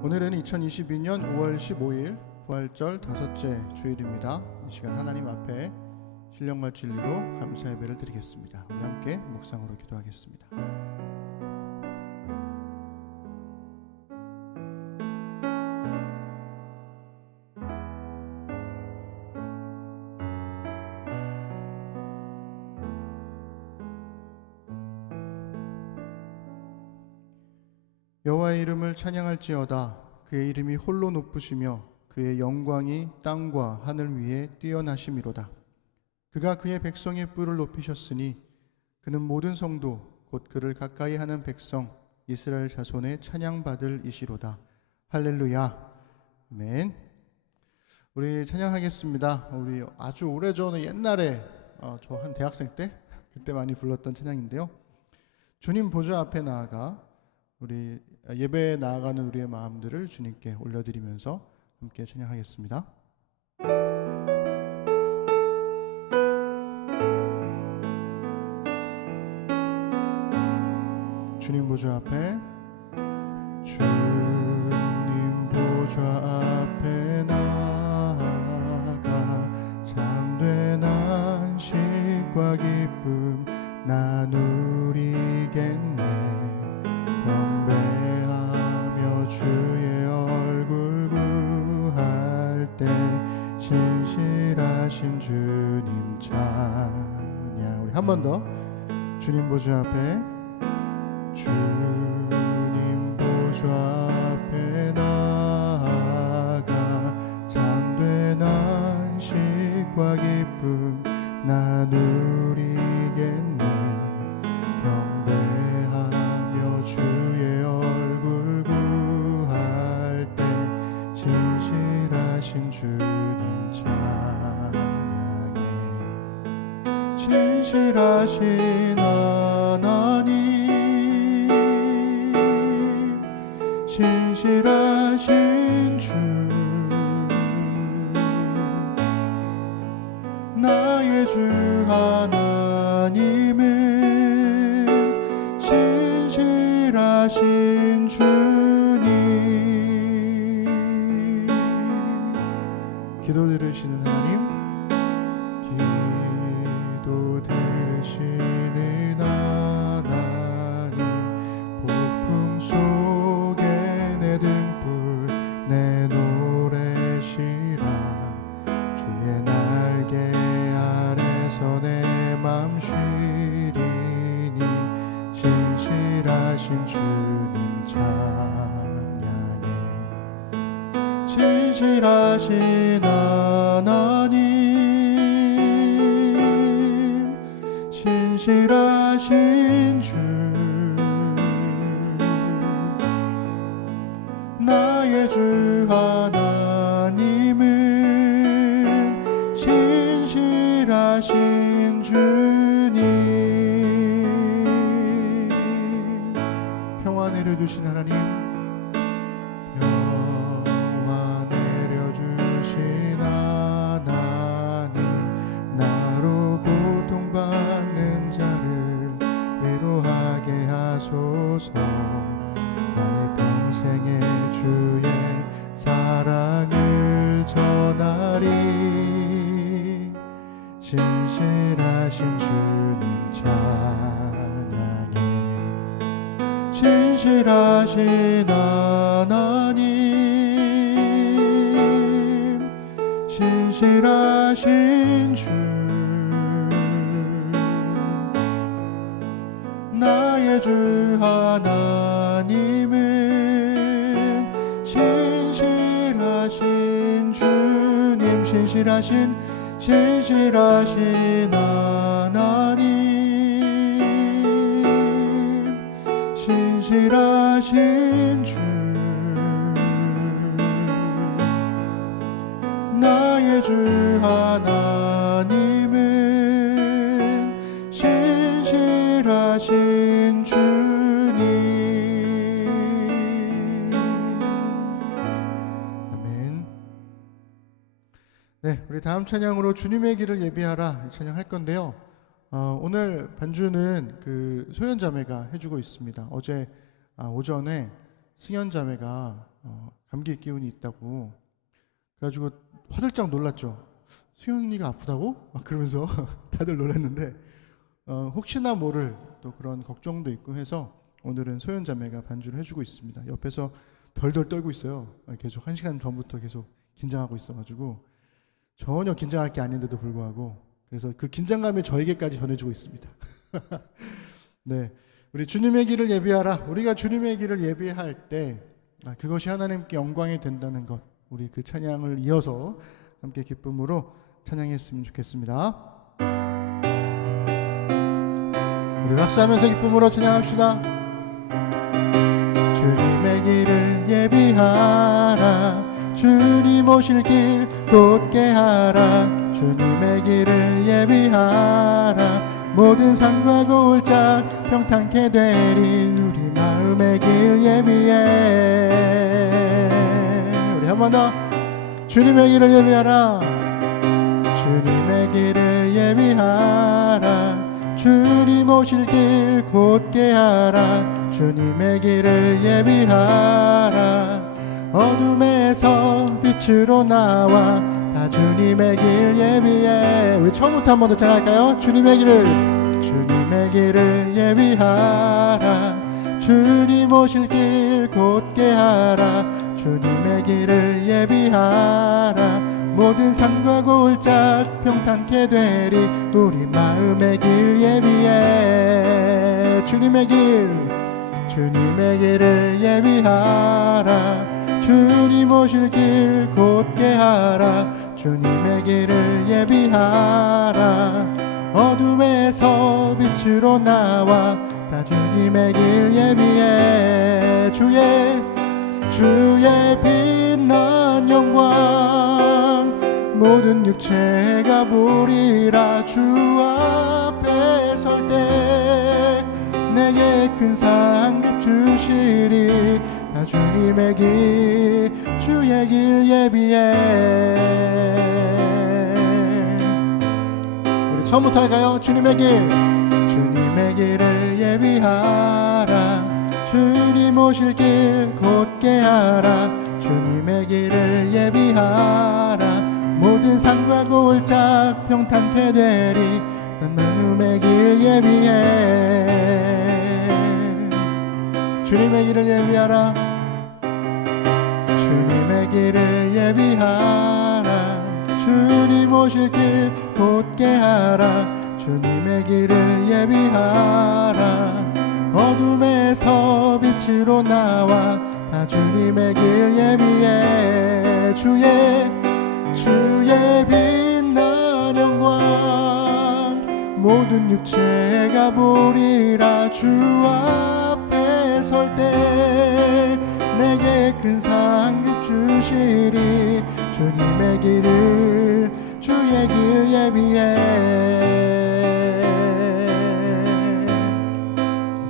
오늘은 2022년 5월 15일 부활절 다섯째 주일입니다. 이 시간 하나님 앞에 신령과 진리로 감사 예배를 드리겠습니다. 우리 함께 묵상으로 기도하겠습니다. 여호와의 이름을 찬양할지어다. 그의 이름이 홀로 높으시며 그의 영광이 땅과 하늘 위에 뛰어나심이로다. 그가 그의 백성의 뿔을 높이셨으니 그는 모든 성도 곧 그를 가까이 하는 백성 이스라엘 자손의 찬양받을 이시로다. 할렐루야. 아멘. 우리 찬양하겠습니다. 우리 아주 오래전에 옛날에 저 한 대학생 때 그때 많이 불렀던 찬양인데요. 주님 보좌 앞에 나아가 우리 예배에 나아가는 우리의 마음들을 주님께 올려드리면서 함께 찬양하겠습니다. 주님 보좌 앞에, 주님 보좌 앞에 나아가 참된 안식과 기쁨 나누리겠네. 경배하며 주의 얼굴 구할 때 신실하신 주님 찬양. 우리 한 번 더. 주님 보좌 앞에, 주님 보좌 앞에 나아가 참된 안식과 기쁨 나누리겠네. 경배하며 주의 얼굴 구할 때 신실하신 주님 찬양해. 신실하신 하나님, 신실하신 주, 나의 주 하나님은 신실하신 주님. 기도 들으시는 하나님, 기도 들으시는 하나님, 폭풍 속에 내 등불 내 노래시라. 주의 날개 아래서 내 맘 쉬리니 신실하신 주님 찬양해. 신실하신 하나님, 신실하신 주, 나의 주 하나님은 신실하신 주님. 평화 내려주신 하나님, 평화 내려주신 하나님, 나로 고통받는 자를 위로하게 하소서. 나의 평생에 주의 사랑을 전하리. 신실하신 주님 찬양해. 신실하신 하나님, 신실하신 주, 나의 주 하나님은 신실하신 주님. 신실하신 하나님, 신실하신 주, 나의 주 하나님은 신실하신 주님. 아멘. 네, 우리 다음 찬양으로 주님의 길을 예비하라 찬양할 건데요. 오늘 반주는 그 소연자매가 해주고 있습니다. 어제 오전에 승연자매가 감기 기운이 있다고 그래가지고 화들짝 놀랐죠. 수연이가 아프다고? 막 그러면서 다들 놀랐는데 혹시나 모를 또 그런 걱정도 있고 해서 오늘은 소연 자매가 반주를 해주고 있습니다. 옆에서 덜덜 떨고 있어요. 계속 1시간 전부터 계속 긴장하고 있어가지고 전혀 긴장할 게 아닌데도 불구하고 그래서 그 긴장감이 저에게까지 전해지고 있습니다. 네, 우리 주님의 길을 예비하라. 우리가 주님의 길을 예비할 때 그것이 하나님께 영광이 된다는 것, 우리 그 찬양을 이어서 함께 기쁨으로 찬양했으면 좋겠습니다. 우리 박수하면서 기쁨으로 찬양합시다. 주님의 길을 예비하라. 주님 오실 길 곧게 하라. 주님의 길을 예비하라. 모든 산과 골짜 평탄케 되리. 우리 마음의 길 예비해. 우리 한 번 더. 주님의 길을 예비하라. 주님의 길을 예비하라. 주님 오실 길 곧게 하라. 주님의 길을 예비하라. 어둠에서 빛으로 나와 다 주님의 길 예비해. 우리 처음부터 한 번 더 찬양할까요? 주님의 길을 예비하라. 주님 오실 길 곧게 하라. 주님의 길을 예비하라. 모든 산과 골짝 평탄케 되리. 우리 마음의 길 예비해. 주님의 길을 예비하라. 주님 오실 길 곧게 하라. 주님의 길을 예비하라. 어둠에서 빛으로 나와 다 주님의 길 예비해. 주의 빛난 영광 모든 육체가 보리라. 주 앞에 설 때 내게 큰 상급 주시리. 다 주님의 길 주의 길 예비해. 우리 처음부터 할까요? 주님의 길을 예비하라. 주님 오실 길 곧게 하라. 주님의 길을 예비하라. 모든 산과 골짝 평탄케 되리. 난 마음의 길 예비해. 주님의 길을 예비하라. 주님의 길을 예비하라. 주님 오실 길 곧게 하라. 주님의 길을 예비하라. 어둠에서 빛으로 나와 다 주님의 길 예비해. 주의 빛난 영광 모든 육체가 보리라. 주 앞에 설 때 내게 큰 상급 주시리. 주님의 길을 주의 길 예비해.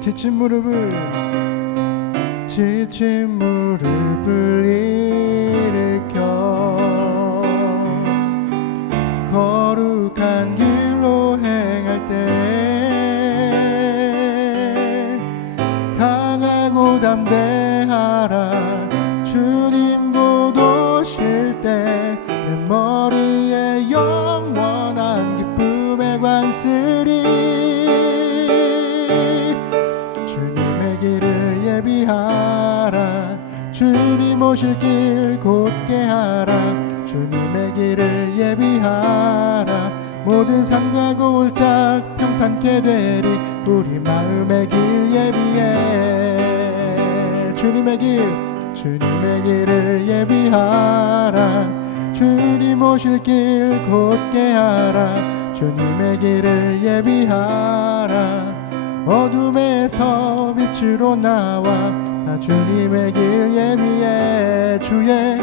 지친 무릎을 일으켜 거룩한 길로 행할 때 강하고 담대하라. 주님 곧 오실 때 내 머리에 영원한 기쁨의 관쓰리. 주님의 길을 예비하라. 주님 오실 길 곧게 하라. 주님의 길을 예비하라. 모든 산과 골짝 평탄케 되리. 우리 마음의 길 예비해. 주님의 길을 예비하라. 주님 오실 길 곧게 하라. 주님의 길을 예비하라. 어둠에서 빛으로 나와 다 주님의 길 예비해. 주의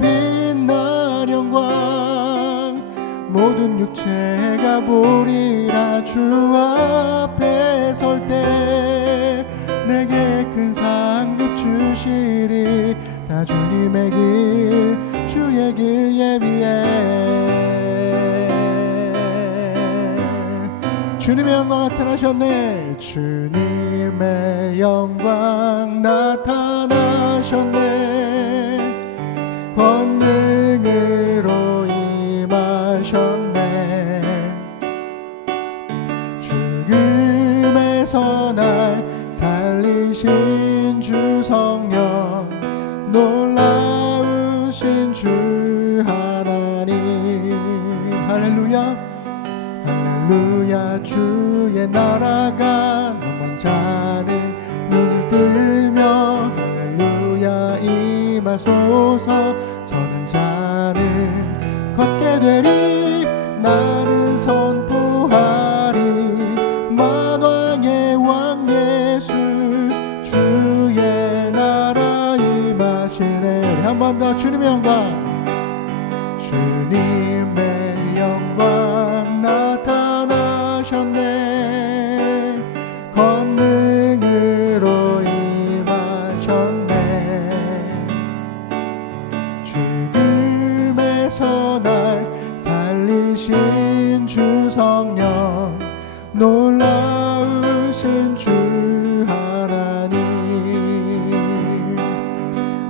빛난 영광 모든 육체가 보리라. 주 앞에 설 때 내게 큰 상급 주시리. 다 주님의 길 주의 길 예비해. 주님의 영광 나타나셨네. 주님의 영광 나타나 날 살리신 주 성령, 놀라우신 주 하나님. 할렐루야 할렐루야. 주의 나라가 너만 자는 눈을 뜨며 할렐루야 임하소서. 저는 자는 걷게 되리, 나는 선포하리, 만왕의 왕 예수 주의 나라 임하시네. 우리 한 번 더 주님의 영광, 주님의 영광 나타나셨네. 권능으로 임하셨네. 죽음에서 날 살리신 주 성령, 놀라우신 주 하나님.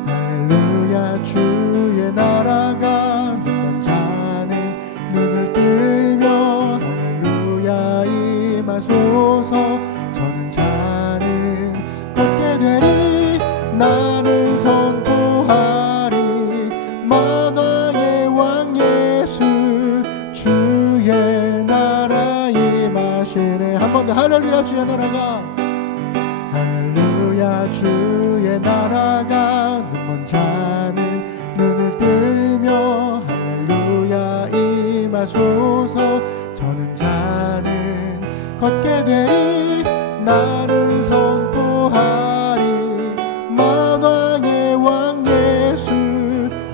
할렐루야. 주의 나라가 너만 자는 눈을 뜨며 할렐루야 임하소서. 저는 자는 걷게 되리, 나는 선포하리, 만왕의 왕 예수 주의 나라 임하시네. 한 번 더 할렐루야. 주의 나라가, 할렐루야. 주의 나라가 눈먼 자는 눈을 뜨며 할렐루야 임하소서. 저는 자는 걷게 되리, 나는 선포하리, 만왕의 왕 예수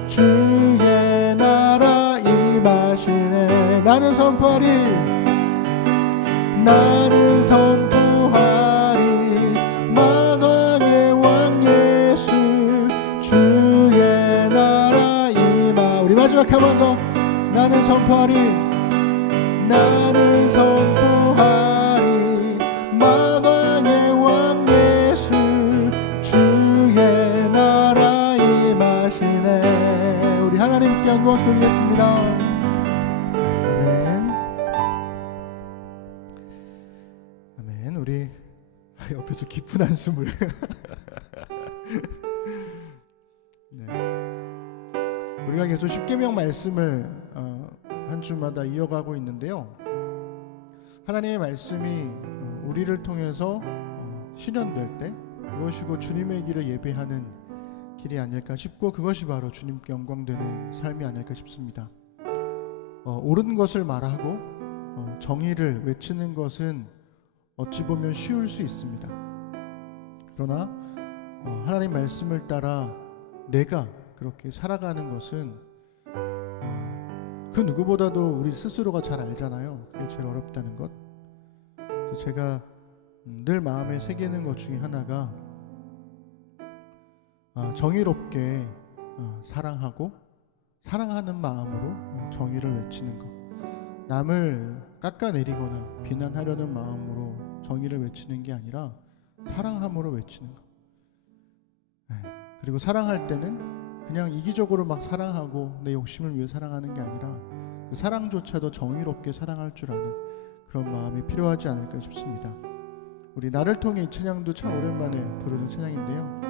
주의 나라 임하시네. 나는 선포하리, 나는 선포하리, 만왕의 왕 예수 주의 나라 임하. 우리 마지막 한 번 더. 나는 선포하리, 나는 선포하리, 만왕의 왕 예수 주의 나라 임하시네. 우리 하나님께 영광 돌리겠습니다. 아멘. 아멘. 우리 옆에서 깊은 한숨을 네. 우리가 계속 십계명 말씀을 한 주마다 이어가고 있는데요. 하나님의 말씀이 우리를 통해서 실현될 때 그것이고 주님의 길을 예배하는 길이 아닐까 싶고, 그것이 바로 주님께 영광되는 삶이 아닐까 싶습니다. 옳은 것을 말하고 정의를 외치는 것은 어찌 보면 쉬울 수 있습니다. 그러나 하나님 말씀을 따라 내가 그렇게 살아가는 것은 그 누구보다도 우리 스스로가 잘 알잖아요. 그게 제일 어렵다는 것. 제가 늘 마음에 새기는 것 중에 하나가 정의롭게 사랑하고 사랑하는 마음으로 정의를 외치는 것. 남을 깎아내리거나 비난하려는 마음으로 정의를 외치는 게 아니라 사랑함으로 외치는 것. 그리고 사랑할 때는 그냥 이기적으로 막 사랑하고 내 욕심을 위해 사랑하는 게 아니라 그 사랑조차도 정의롭게 사랑할 줄 아는 그런 마음이 필요하지 않을까 싶습니다. 우리 나를 통해 이 찬양도 참 오랜만에 부르는 찬양인데요.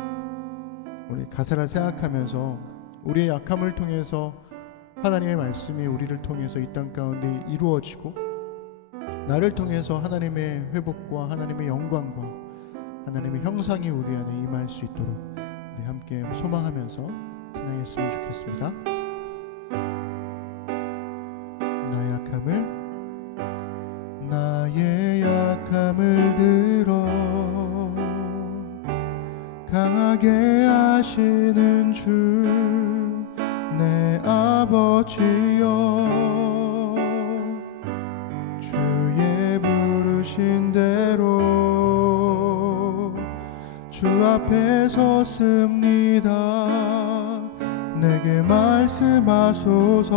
우리 가사를 생각하면서 우리의 약함을 통해서 하나님의 말씀이 우리를 통해서 이 땅 가운데 이루어지고, 나를 통해서 하나님의 회복과 하나님의 영광과 하나님의 형상이 우리 안에 임할 수 있도록 우리 함께 소망하면서 찬양했으면 좋겠습니다. 나의 약함을 들어 강하게 하시는 주 내 아버지여, 주의 부르신 대로 주 앞에 섰습니다. 내게 말씀하소서.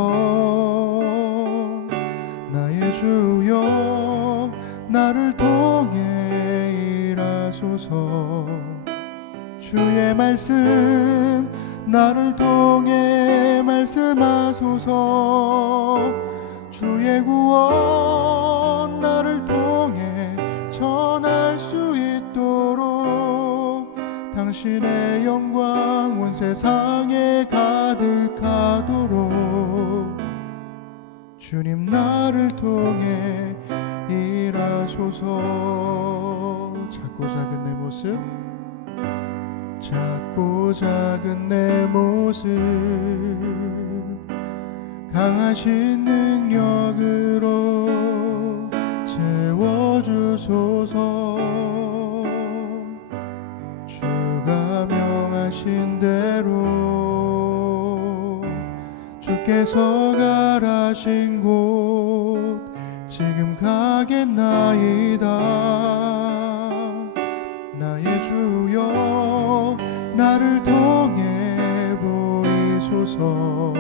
나의 주여 나를 통해 일하소서. 주의 말씀 나를 통해 말씀하소서. 주의 구원 나를 통해 전할 수 있도록 당신의 영광 온 세상에 가득하도록 주님 나를 통해 일하소서. 작고 작은 내 모습, 작고 작은 내 모습 강하신 능력으로 채워주소서. 주가 명하신 대로 주께서 가라신 곳 지금 가겠나이다. 나의 주여 나를 통해 보이소서.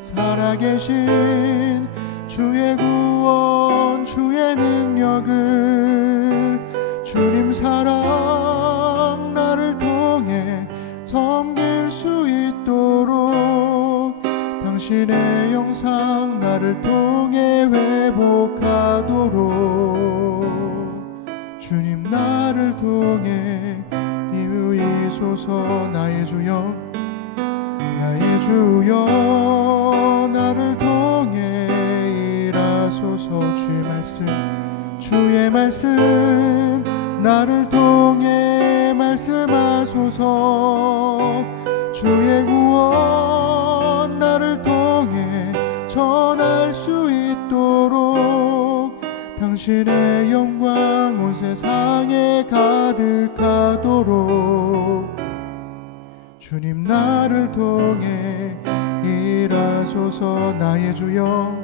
살아계신 주의 구원 주의 능력을 주님 사랑 나를 통해 섬길 수 있도록 당신의 영상 나를 통해 회복하도록 주님 나를 통해 이루이소서. 나의 주여 나의 주여 나를 통해 일하소서. 주의 말씀 나를 통해 말씀하소서. 주의 구원 나를 통해 전할 수 있도록 당신의 영광 온 세상에 가득하도록 주님 나를 통해 일하소서. 나의 주여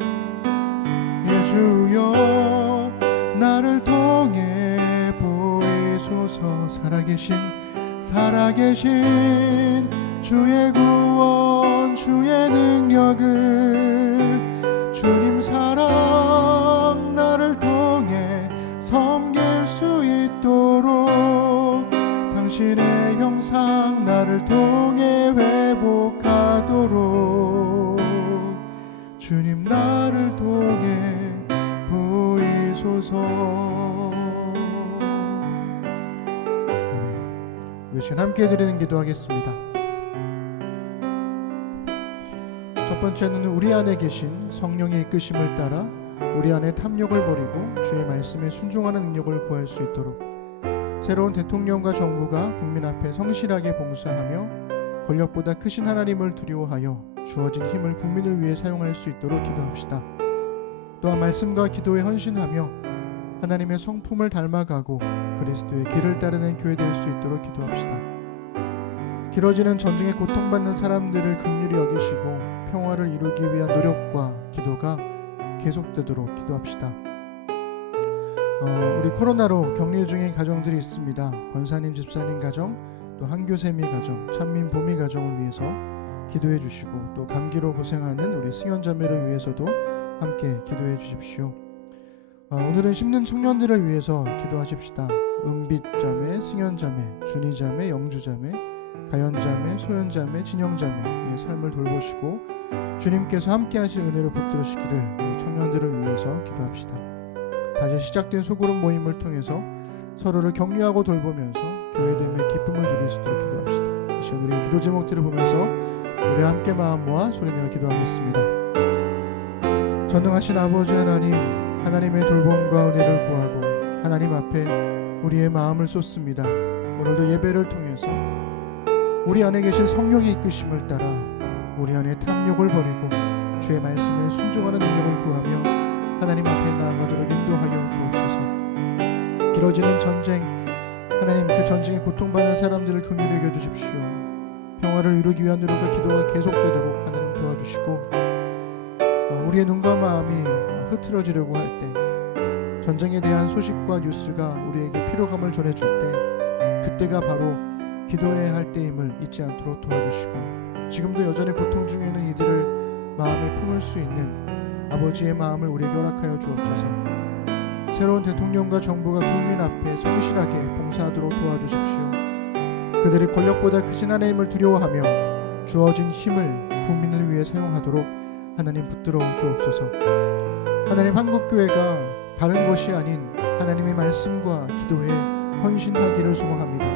예 주여 나를 통해 보이소서. 살아계신 주의 구원 주의 능력을 주님 사랑 나를 통해 섬길 수 있도록 당신의 형상 나를 통해 회복하도록 주님 나를 통해 보이소서. 우리 지금 함께 드리는 기도하겠습니다. 첫 번째는 우리 안에 계신 성령의 이끄심을 따라 우리 안에 탐욕을 버리고 주의 말씀에 순종하는 능력을 구할 수 있도록 새로운 대통령과 정부가 국민 앞에 성실하게 봉사하며 권력보다 크신 하나님을 두려워하여 주어진 힘을 국민을 위해 사용할 수 있도록 기도합시다. 또한 말씀과 기도에 헌신하며 하나님의 성품을 닮아가고 그리스도의 길을 따르는 교회 될 수 있도록 기도합시다. 길어지는 전쟁에 고통받는 사람들을 긍휼히 여기시고 평화를 이루기 위한 노력과 기도가 계속되도록 기도합시다. 우리 코로나로 격리 중인 가정들이 있습니다. 권사님 집사님 가정, 또 한교세미 가정, 찬민 보미 가정을 위해서 기도해 주시고 또 감기로 고생하는 우리 승연자매를 위해서도 함께 기도해 주십시오. 오늘은 심는 청년들을 위해서 기도하십시다. 은빛자매, 승연자매, 준이자매, 영주자매, 가연자매, 소연자매, 진영자매의 삶을 돌보시고 주님께서 함께 하실 은혜로 붙들으시기를 우리 청년들을 위해서 기도합시다. 다시 시작된 소그룹 모임을 통해서 서로를 격려하고 돌보면서 교회됨의 기쁨을 누릴 수 있도록 기도합시다. 이 시간 우리의 기도 제목들을 보면서 우리 함께 마음 모아 소리내어 기도하겠습니다. 전능하신 아버지 하나님, 하나님의 돌봄과 은혜를 구하고 하나님 앞에 우리의 마음을 쏟습니다. 오늘도 예배를 통해서 우리 안에 계신 성령의 이끄심을 따라 우리 안에 탐욕을 버리고 주의 말씀에 순종하는 능력을 구하며 하나님 앞에 나아가도록 인도하여 주옵소서. 길어지는 전쟁, 하나님 그 전쟁에 고통받는 사람들을 긍휼히 여겨주십시오. 평화를 이루기 위한 노력과 기도가 계속되도록 하나님 도와주시고 우리의 눈과 마음이 흐트러지려고 할 때 전쟁에 대한 소식과 뉴스가 우리에게 피로감을 전해줄 때 그때가 바로 기도해야 할 때임을 잊지 않도록 도와주시고 지금도 여전히 고통 중에 있는 이들을 마음에 품을 수 있는 아버지의 마음을 우리에게 허락하여 주옵소서. 새로운 대통령과 정부가 국민 앞에 성실하게 봉사하도록 도와주십시오. 그들이 권력보다 크신 하나님을 두려워하며 주어진 힘을 국민을 위해 사용하도록 하나님 붙들어 주옵소서. 하나님 한국교회가 다른 것이 아닌 하나님의 말씀과 기도에 헌신하기를 소망합니다.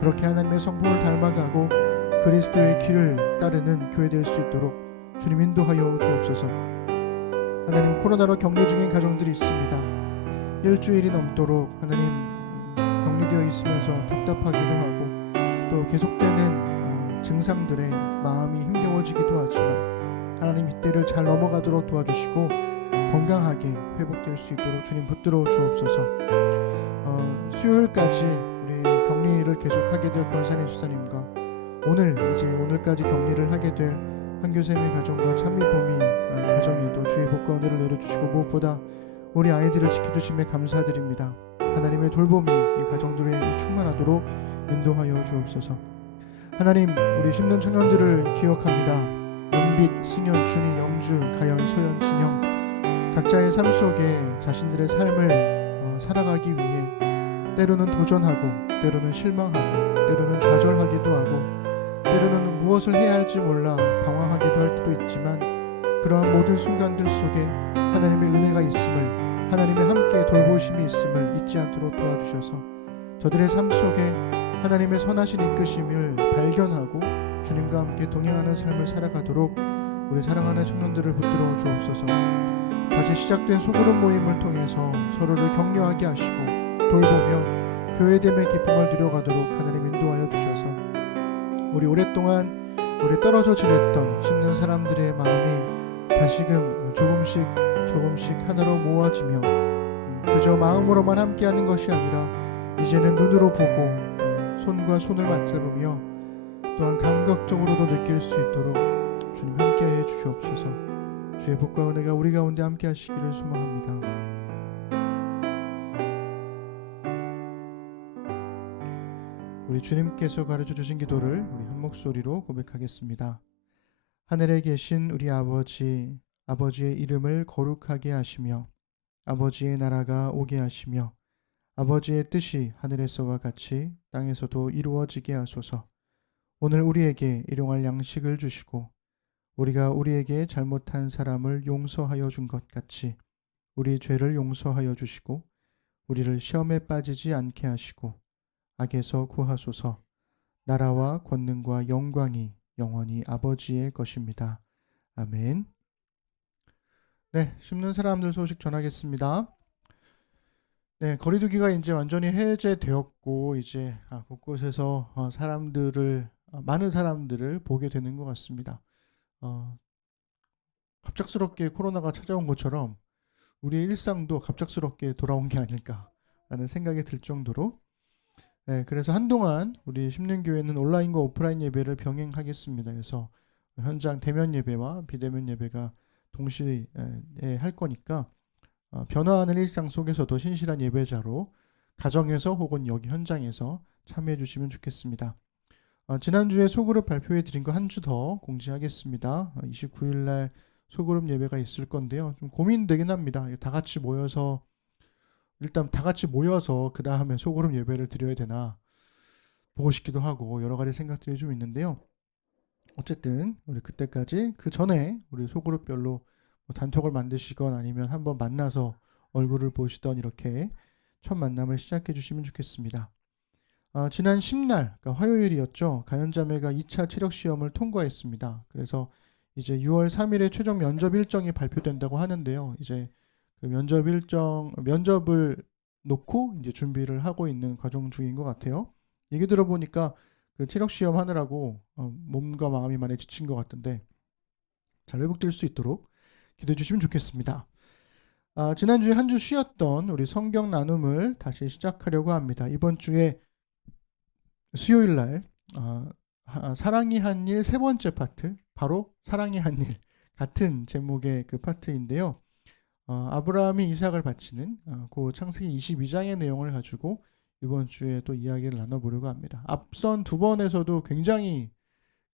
그렇게 하나님의 성품을 닮아가고 그리스도의 길을 따르는 교회 될 수 있도록 주님 인도하여 주옵소서. 하나님, 코로나로 격리 중인 가정들이 있습니다. 일주일이 넘도록 하나님 격리되어 있으면서 답답하기도 하고 또 계속되는 증상들에 마음이 힘겨워지기도 하지만 하나님 이때를 잘 넘어가도록 도와주시고 건강하게 회복될 수 있도록 주님 붙들어 주옵소서. 수요일까지 우리 격리를 계속하게 될 권사님 수사님과 오늘까지 격리를 하게 될 한교샘의 가정과 찬미봄이 가정에도 주의 복과 은혜를 내려주시고 무엇보다 우리 아이들을 지켜주심에 감사드립니다. 하나님의 돌봄이 이 가정들에 충만하도록 인도하여 주옵소서. 하나님, 우리 심는 청년들을 기억합니다. 연빛, 승현, 준희, 영주, 가연, 소연, 진영 각자의 삶 속에 자신들의 삶을 살아가기 위해 때로는 도전하고 때로는 실망하고 때로는 좌절하기도 하고 때로는 무엇을 해야 할지 몰라 방황하기도 할 때도 있지만 그러한 모든 순간들 속에 하나님의 은혜가 있음을, 하나님의 함께 돌보심이 있음을 잊지 않도록 도와주셔서 저들의 삶 속에 하나님의 선하신 이끄심을 발견하고 주님과 함께 동행하는 삶을 살아가도록 우리 사랑하는 청년들을 붙들어 주옵소서. 다시 시작된 소그룹 모임을 통해서 서로를 격려하게 하시고 돌보며 교회됨의 기쁨을 누려가도록 하나님 인도하여 주셔서 우리 오랫동안 우리 떨어져 지냈던 힘든 사람들의 마음이 다시금 조금씩 하나로 모아지며 그저 마음으로만 함께하는 것이 아니라 이제는 눈으로 보고 손과 손을 맞잡으며 또한 감각적으로도 느낄 수 있도록 주님 함께해 주시옵소서. 주의 복과 은혜가 우리 가운데 함께 하시기를 소망합니다. 우리 주님께서 가르쳐 주신 기도를 우리 한 목소리로 고백하겠습니다. 하늘에 계신 우리 아버지, 아버지의 이름을 거룩하게 하시며 아버지의 나라가 오게 하시며 아버지의 뜻이 하늘에서와 같이 땅에서도 이루어지게 하소서. 오늘 우리에게 일용할 양식을 주시고 우리가 우리에게 잘못한 사람을 용서하여 준 것 같이 우리 죄를 용서하여 주시고 우리를 시험에 빠지지 않게 하시고 악에서 구하소서. 나라와 권능과 영광이 영원히 아버지의 것입니다. 아멘. 네, 심는 사람들 소식 전하겠습니다. 네, 거리두기가 이제 완전히 해제되었고 이제 곳곳에서 많은 사람들을 보게 되는 것 같습니다. 갑작스럽게 코로나가 찾아온 것처럼 우리의 일상도 갑작스럽게 돌아온 게 아닐까라는 생각이 들 정도로 네, 그래서 한동안 우리 심령교회는 온라인과 오프라인 예배를 병행하겠습니다. 그래서 현장 대면 예배와 비대면 예배가 동시에 할 거니까 변화하는 일상 속에서도 신실한 예배자로 가정에서 혹은 여기 현장에서 참여해 주시면 좋겠습니다. 지난주에 소그룹 발표해 드린 거 한 주 더 공지하겠습니다. 29일 날 소그룹 예배가 있을 건데요. 좀 고민되긴 합니다. 다 같이 모여서 그 다음에 소그룹 예배를 드려야 되나 보고 싶기도 하고 여러 가지 생각들이 좀 있는데요. 어쨌든 우리 그때까지 그 전에 우리 소그룹별로 단톡을 만드시건 아니면 한번 만나서 얼굴을 보시던 이렇게 첫 만남을 시작해 주시면 좋겠습니다. 지난 10날 그러니까 화요일이었죠. 가연자매가 2차 체력 시험을 통과했습니다. 그래서 이제 6월 3일에 최종 면접 일정이 발표된다고 하는데요. 이제 그 면접을 놓고 이제 준비를 하고 있는 과정 중인 것 같아요. 얘기 들어보니까 그 체력 시험 하느라고 몸과 마음이 많이 지친 것 같은데 잘 회복될 수 있도록 기도해 주시면 좋겠습니다. 지난주에 한 주 쉬었던 우리 성경 나눔을 다시 시작하려고 합니다. 이번 주에 수요일 날 사랑이 한 일 세 번째 파트, 바로 사랑이 한 일 같은 제목의 그 파트인데요. 아브라함이 이삭을 바치는 그 창세기 22장의 내용을 가지고 이번 주에 또 이야기를 나눠보려고 합니다. 앞선 두 번에서도 굉장히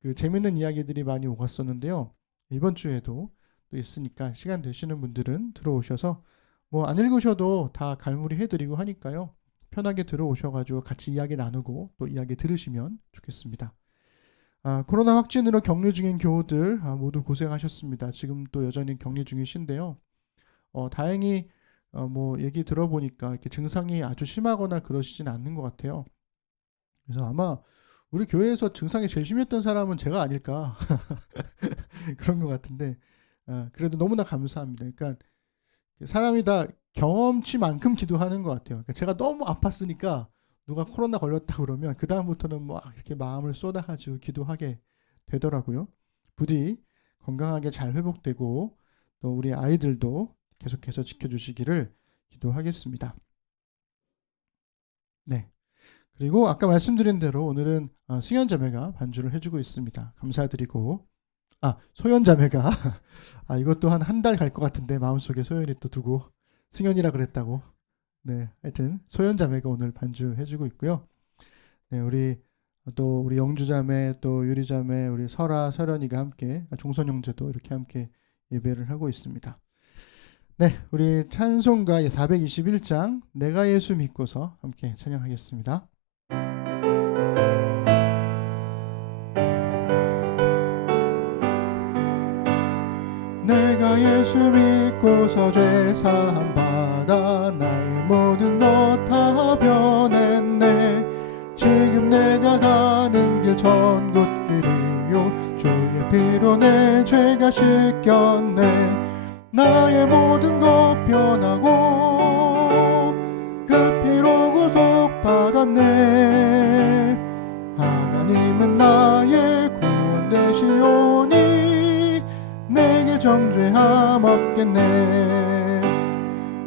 그 재밌는 이야기들이 많이 오갔었는데요. 이번 주에도 또 있으니까 시간 되시는 분들은 들어오셔서 뭐 안 읽으셔도 다 갈무리 해드리고 하니까요. 편하게 들어오셔가지고 같이 이야기 나누고 또 이야기 들으시면 좋겠습니다. 코로나 확진으로 격리 중인 교우들 모두 고생하셨습니다. 지금 또 여전히 격리 중이신데요. 다행히 뭐 얘기 들어보니까 이렇게 증상이 아주 심하거나 그러시진 않는 것 같아요. 그래서 아마 우리 교회에서 증상이 제일 심했던 사람은 제가 아닐까 그런 것 같은데 그래도 너무나 감사합니다. 그러니까 사람이 다 경험치만큼 기도하는 것 같아요. 그러니까 제가 너무 아팠으니까 누가 코로나 걸렸다 그러면 그 다음부터는 막 이렇게 마음을 쏟아가지고 기도하게 되더라고요. 부디 건강하게 잘 회복되고 또 우리 아이들도 계속해서 지켜주시기를 기도하겠습니다. 네. 그리고 아까 말씀드린 대로 오늘은 승현 자매가 반주를 해주고 있습니다. 감사드리고 소연 자매가 이것도 한 달 갈 것 같은데 마음속에 소연이 또 두고 승현이라 그랬다고. 네, 하여튼 소연 자매가 오늘 반주해주고 있고요. 네, 우리 영주 자매 또 유리 자매 우리 설아 설연이가 함께 종선 형제도 이렇게 함께 예배를 하고 있습니다. 네, 우리 찬송가 421장 내가 예수 믿고서 함께 찬양하겠습니다. 내가 예수 믿고서 죄 사함 받아 나의 모든 것 다 변했네. 지금 내가 가는 길 전곧 길이요 주의 피로 내 죄가 씻겼네. 나의 모든 것 변하고 그 피로 구속받았네. 하나님은 나의 구원 되시오니 내게 정죄함 없겠네.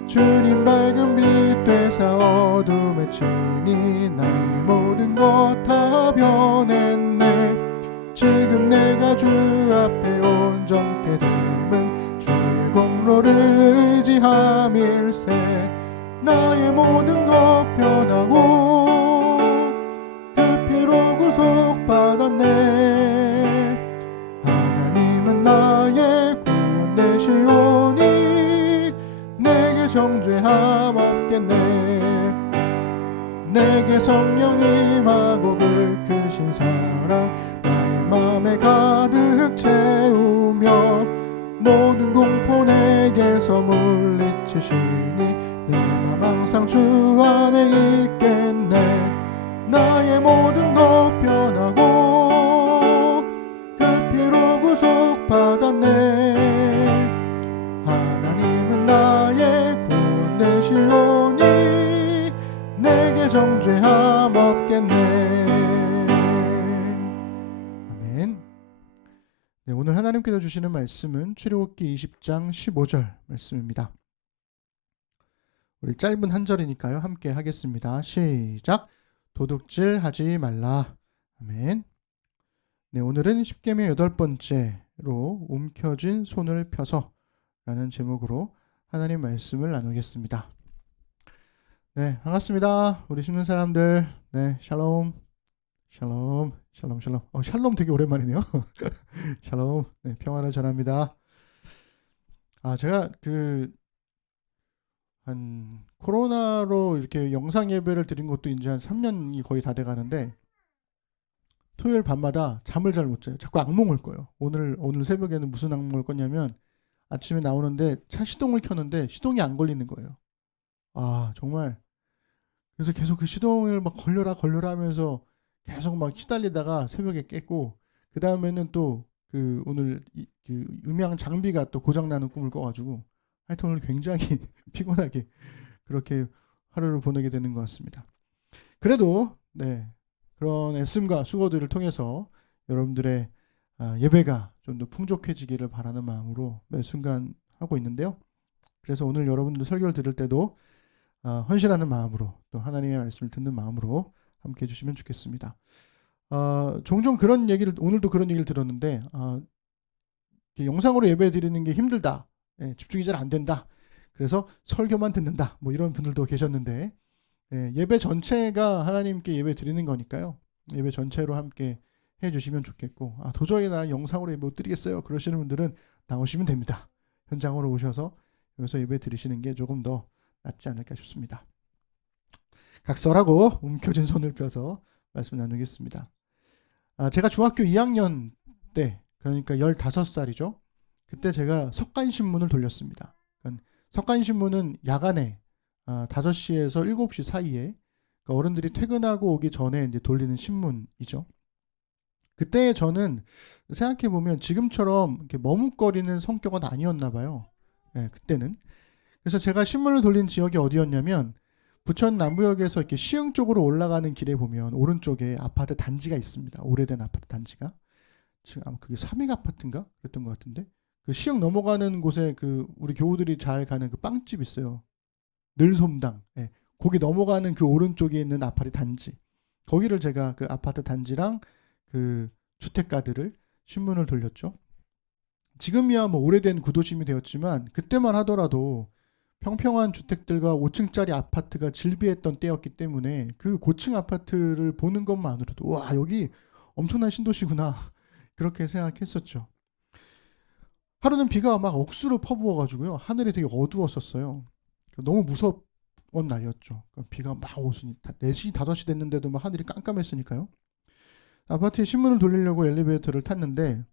주님 밝은 빛 되사 어둠에 치니 나의 모든 것 다 변했네. 지금 내가 주 앞에 온전케 됨은 주의 공로를 의지함일세. 나의 모든 것 변하고 그 피로 구속받았네. 하나님은 나의 구원 되시오니 내게 정죄함 없겠네. 내게 성령 임하고 그 크신 사랑 나의 맘에 가득 채우며 모든 공포 내게서 물리치시니 내 맘 항상 주 안에 있겠네. 나의 모든 것 변하고 그 피로 구속받았네. 하나님은 나의 구원 되시오니 내게 정죄함 없겠네. 아멘. 네, 오늘 하나님께서 주시는 말씀은 출애굽기 20장 15절 말씀입니다. 우리 짧은 한 절이니까요. 함께 하겠습니다. 시작. 도둑질 하지 말라. 아멘. 네, 오늘은 십계명 8번째로 움켜쥔 손을 펴서 라는 제목으로 하나님 말씀을 나누겠습니다. 네, 반갑습니다. 우리 심는 사람들. 네, 샬롬. 샬롬. 샬롬 샬롬. 샬롬 되게 오랜만이네요. 샬롬. 네, 평화를 전합니다. 제가 한 코로나로 이렇게 영상 예배를 드린 것도 이제 한 3년이 거의 다 돼 가는데 토요일 밤마다 잠을 잘 못 자요. 자꾸 악몽을 꿔요. 오늘 새벽에는 무슨 악몽을 꿨냐면 아침에 나오는데 차 시동을 켰는데 시동이 안 걸리는 거예요. 정말 그래서 계속 그 시동을 막 걸려라 하면서 계속 막 시달리다가 새벽에 깼고 그 다음에는 또 오늘 그 음향 장비가 또 고장 나는 꿈을 꿔가지고 하여튼 오늘 굉장히 피곤하게 그렇게 하루를 보내게 되는 것 같습니다. 그래도 네, 그런 애씀과 수고들을 통해서 여러분들의 예배가 좀 더 풍족해지기를 바라는 마음으로 매 순간 하고 있는데요. 그래서 오늘 여러분들 설교를 들을 때도 헌신하는 마음으로 또 하나님의 말씀을 듣는 마음으로 함께 해주시면 좋겠습니다. 종종 그런 얘기를 오늘도 그런 얘기를 들었는데 영상으로 예배 드리는 게 힘들다. 집중이 잘 안 된다. 그래서 설교만 듣는다. 뭐 이런 분들도 계셨는데 예배 전체가 하나님께 예배 드리는 거니까요. 예배 전체로 함께 해주시면 좋겠고 도저히 나 영상으로 예배 못 드리겠어요. 그러시는 분들은 나오시면 됩니다. 현장으로 오셔서 여기서 예배 드리시는 게 조금 더 낫지 않을까 싶습니다. 각설하고 움켜진 손을 펴서 말씀 나누겠습니다. 제가 중학교 2학년 때 그러니까 15살이죠. 그때 제가 석간신문을 돌렸습니다. 그러니까 석간신문은 야간에 5시에서 7시 사이에 그러니까 어른들이 퇴근하고 오기 전에 이제 돌리는 신문이죠. 그때 저는 생각해 보면 지금처럼 이렇게 머뭇거리는 성격은 아니었나 봐요. 예, 그때는. 그래서 제가 신문을 돌린 지역이 어디였냐면 부천 남부역에서 이렇게 시흥 쪽으로 올라가는 길에 보면 오른쪽에 아파트 단지가 있습니다. 오래된 아파트 단지가. 지금 아마 그게 삼익 아파트인가 그랬던 것 같은데 그 시흥 넘어가는 곳에 그 우리 교우들이 잘 가는 그 빵집 있어요. 늘솜당. 예. 거기 넘어가는 그 오른쪽에 있는 아파트 단지. 거기를 제가 그 아파트 단지랑 그 주택가들을 신문을 돌렸죠. 지금이야 뭐 오래된 구도심이 되었지만 그때만 하더라도 평평한 주택들과 5층짜리 아파트가 질비했던 때였기 때문에 그 고층 아파트를 보는 것만으로도 와 여기 엄청난 신도시구나 그렇게 생각했었죠. 하루는 비가 막 억수로 퍼부어가지고요 하늘이 되게 어두웠었어요. 너무 무섭던 날이었죠. 비가 막 오으니 4시 5시 됐는데도 막 하늘이 깜깜했으니까요. 아파트에 신문을 돌리려고 엘리베이터를 탔는데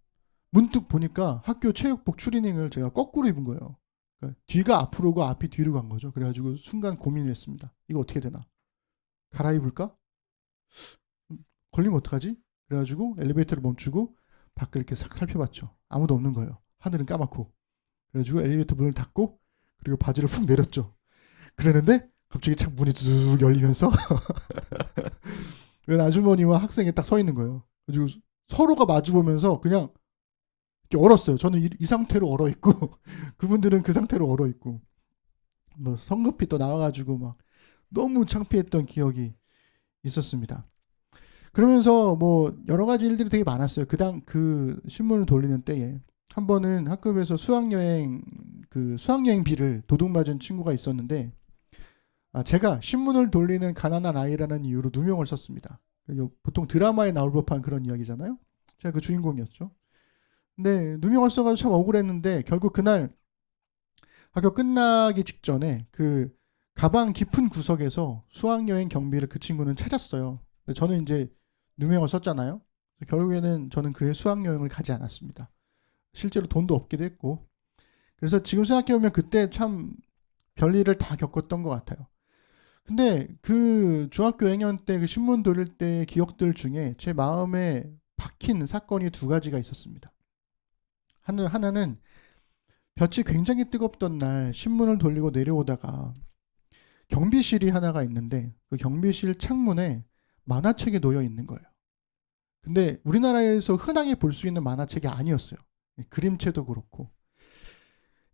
문득 보니까 학교 체육복 추리닝을 제가 거꾸로 입은 거예요. 그러니까 뒤가 앞으로고 앞이 뒤로 간 거죠. 그래가지고 순간 고민을 했습니다. 이거 어떻게 되나? 갈아입을까? 걸리면 어떡하지? 그래가지고 엘리베이터를 멈추고 밖을 이렇게 싹 살펴봤죠. 아무도 없는 거예요. 하늘은 까맣고. 그래가지고 엘리베이터 문을 닫고 그리고 바지를 훅 내렸죠. 그러는데 갑자기 착 문이 쭉 열리면서 아주머니와 학생이 딱 서 있는 거예요. 그리고 서로가 마주보면서 그냥 이렇게 얼었어요. 저는 이 상태로 얼어 있고 그분들은 그 상태로 얼어 있고 뭐 성급히 또 나와가지고 막 너무 창피했던 기억이 있었습니다. 그러면서 뭐 여러 가지 일들이 되게 많았어요. 그 신문을 돌리는 때에 한 번은 학급에서 수학여행비를 도둑맞은 친구가 있었는데 제가 신문을 돌리는 가난한 아이라는 이유로 누명을 썼습니다. 보통 드라마에 나올 법한 그런 이야기잖아요. 제가 그 주인공이었죠. 근데 누명을 써가지고 참 억울했는데 결국 그날 학교 끝나기 직전에 그 가방 깊은 구석에서 수학여행 경비를 그 친구는 찾았어요. 근데 저는 이제 누명을 썼잖아요. 결국에는 저는 그의 수학여행을 가지 않았습니다. 실제로 돈도 없기도 했고. 그래서 지금 생각해보면 그때 참 별일을 다 겪었던 것 같아요. 근데 그 중학교 2학년 때 그 신문 돌릴 때의 기억들 중에 제 마음에 박힌 사건이 2가지가 있었습니다. 하나는 볕이 굉장히 뜨겁던 날 신문을 돌리고 내려오다가 경비실이 하나가 있는데 그 경비실 창문에 만화책이 놓여 있는 거예요. 근데 우리나라에서 흔하게 볼 수 있는 만화책이 아니었어요. 그림체도 그렇고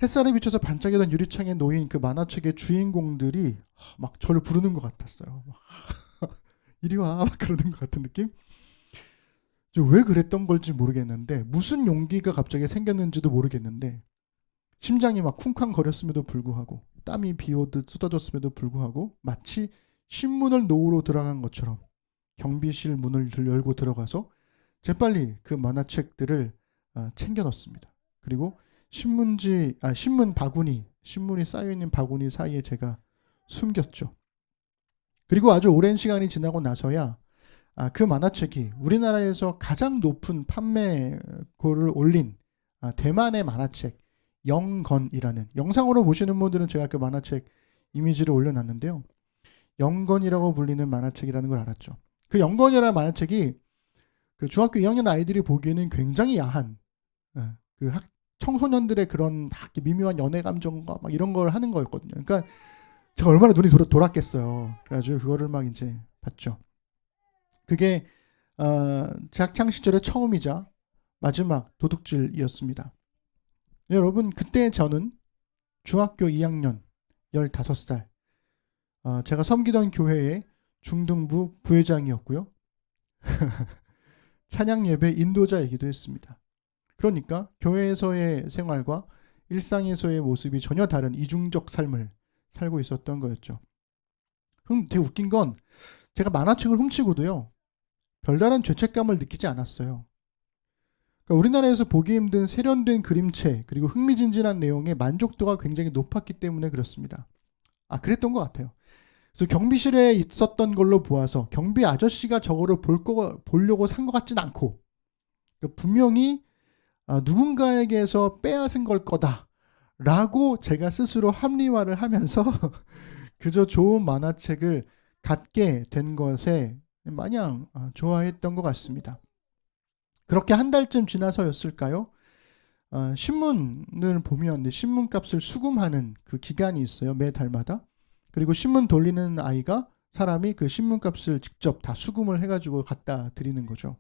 햇살에 비춰서 반짝이던 유리창에 놓인 그 만화책의 주인공들이 막 저를 부르는 것 같았어요. 이리 와 막 그러는 것 같은 느낌? 왜 그랬던 걸지 모르겠는데 무슨 용기가 갑자기 생겼는지도 모르겠는데 심장이 막 쿵쾅거렸음에도 불구하고 땀이 비오듯 쏟아졌음에도 불구하고 마치 신문을 놓으러 들어간 것처럼 경비실 문을 열고 들어가서 재빨리 그 만화책들을 챙겨 넣습니다. 그리고 신문 바구니, 신문이 쌓여있는 바구니 사이에 제가 숨겼죠. 그리고 아주 오랜 시간이 지나고 나서야 그 만화책이 우리나라에서 가장 높은 판매고를 올린 대만의 만화책 영건이라는, 영상으로 보시는 분들은 제가 그 만화책 이미지를 올려놨는데요. 영건이라고 불리는 만화책이라는 걸 알았죠. 그 영건이라는 만화책이 그 중학교 2학년 아이들이 보기에는 굉장히 야한 그 청소년들의 그런 막 미묘한 연애 감정과 막 이런 걸 하는 거였거든요. 그러니까 제가 얼마나 눈이 돌았겠어요. 그래가지고 그거를 막 이제 봤죠. 그게 제 학창 시절의 처음이자 마지막 도둑질이었습니다. 여러분, 그때 저는 중학교 2학년 15살 제가 섬기던 교회의 중등부 부회장이었고요. 찬양 예배 인도자이기도 했습니다. 그러니까 교회에서의 생활과 일상에서의 모습이 전혀 다른 이중적 삶을 살고 있었던 거였죠. 되게 웃긴 건 제가 만화책을 훔치고도요. 별다른 죄책감을 느끼지 않았어요. 그러니까 우리나라에서 보기 힘든 세련된 그림체 그리고 흥미진진한 내용의 만족도가 굉장히 높았기 때문에 그렇습니다. 그랬던 것 같아요. 그래서 경비실에 있었던 걸로 보아서 경비 아저씨가 저거를 보려고 산 것 같진 않고 그러니까 분명히 누군가에게서 빼앗은 걸 거다라고 제가 스스로 합리화를 하면서 그저 좋은 만화책을 갖게 된 것에 마냥 좋아했던 것 같습니다. 그렇게 한 달쯤 지나서였을까요? 신문을 보면 신문값을 수금하는 그 기간이 있어요. 매 달마다. 그리고 신문 돌리는 아이가 사람이 그 신문값을 직접 다 수금을 해가지고 갖다 드리는 거죠.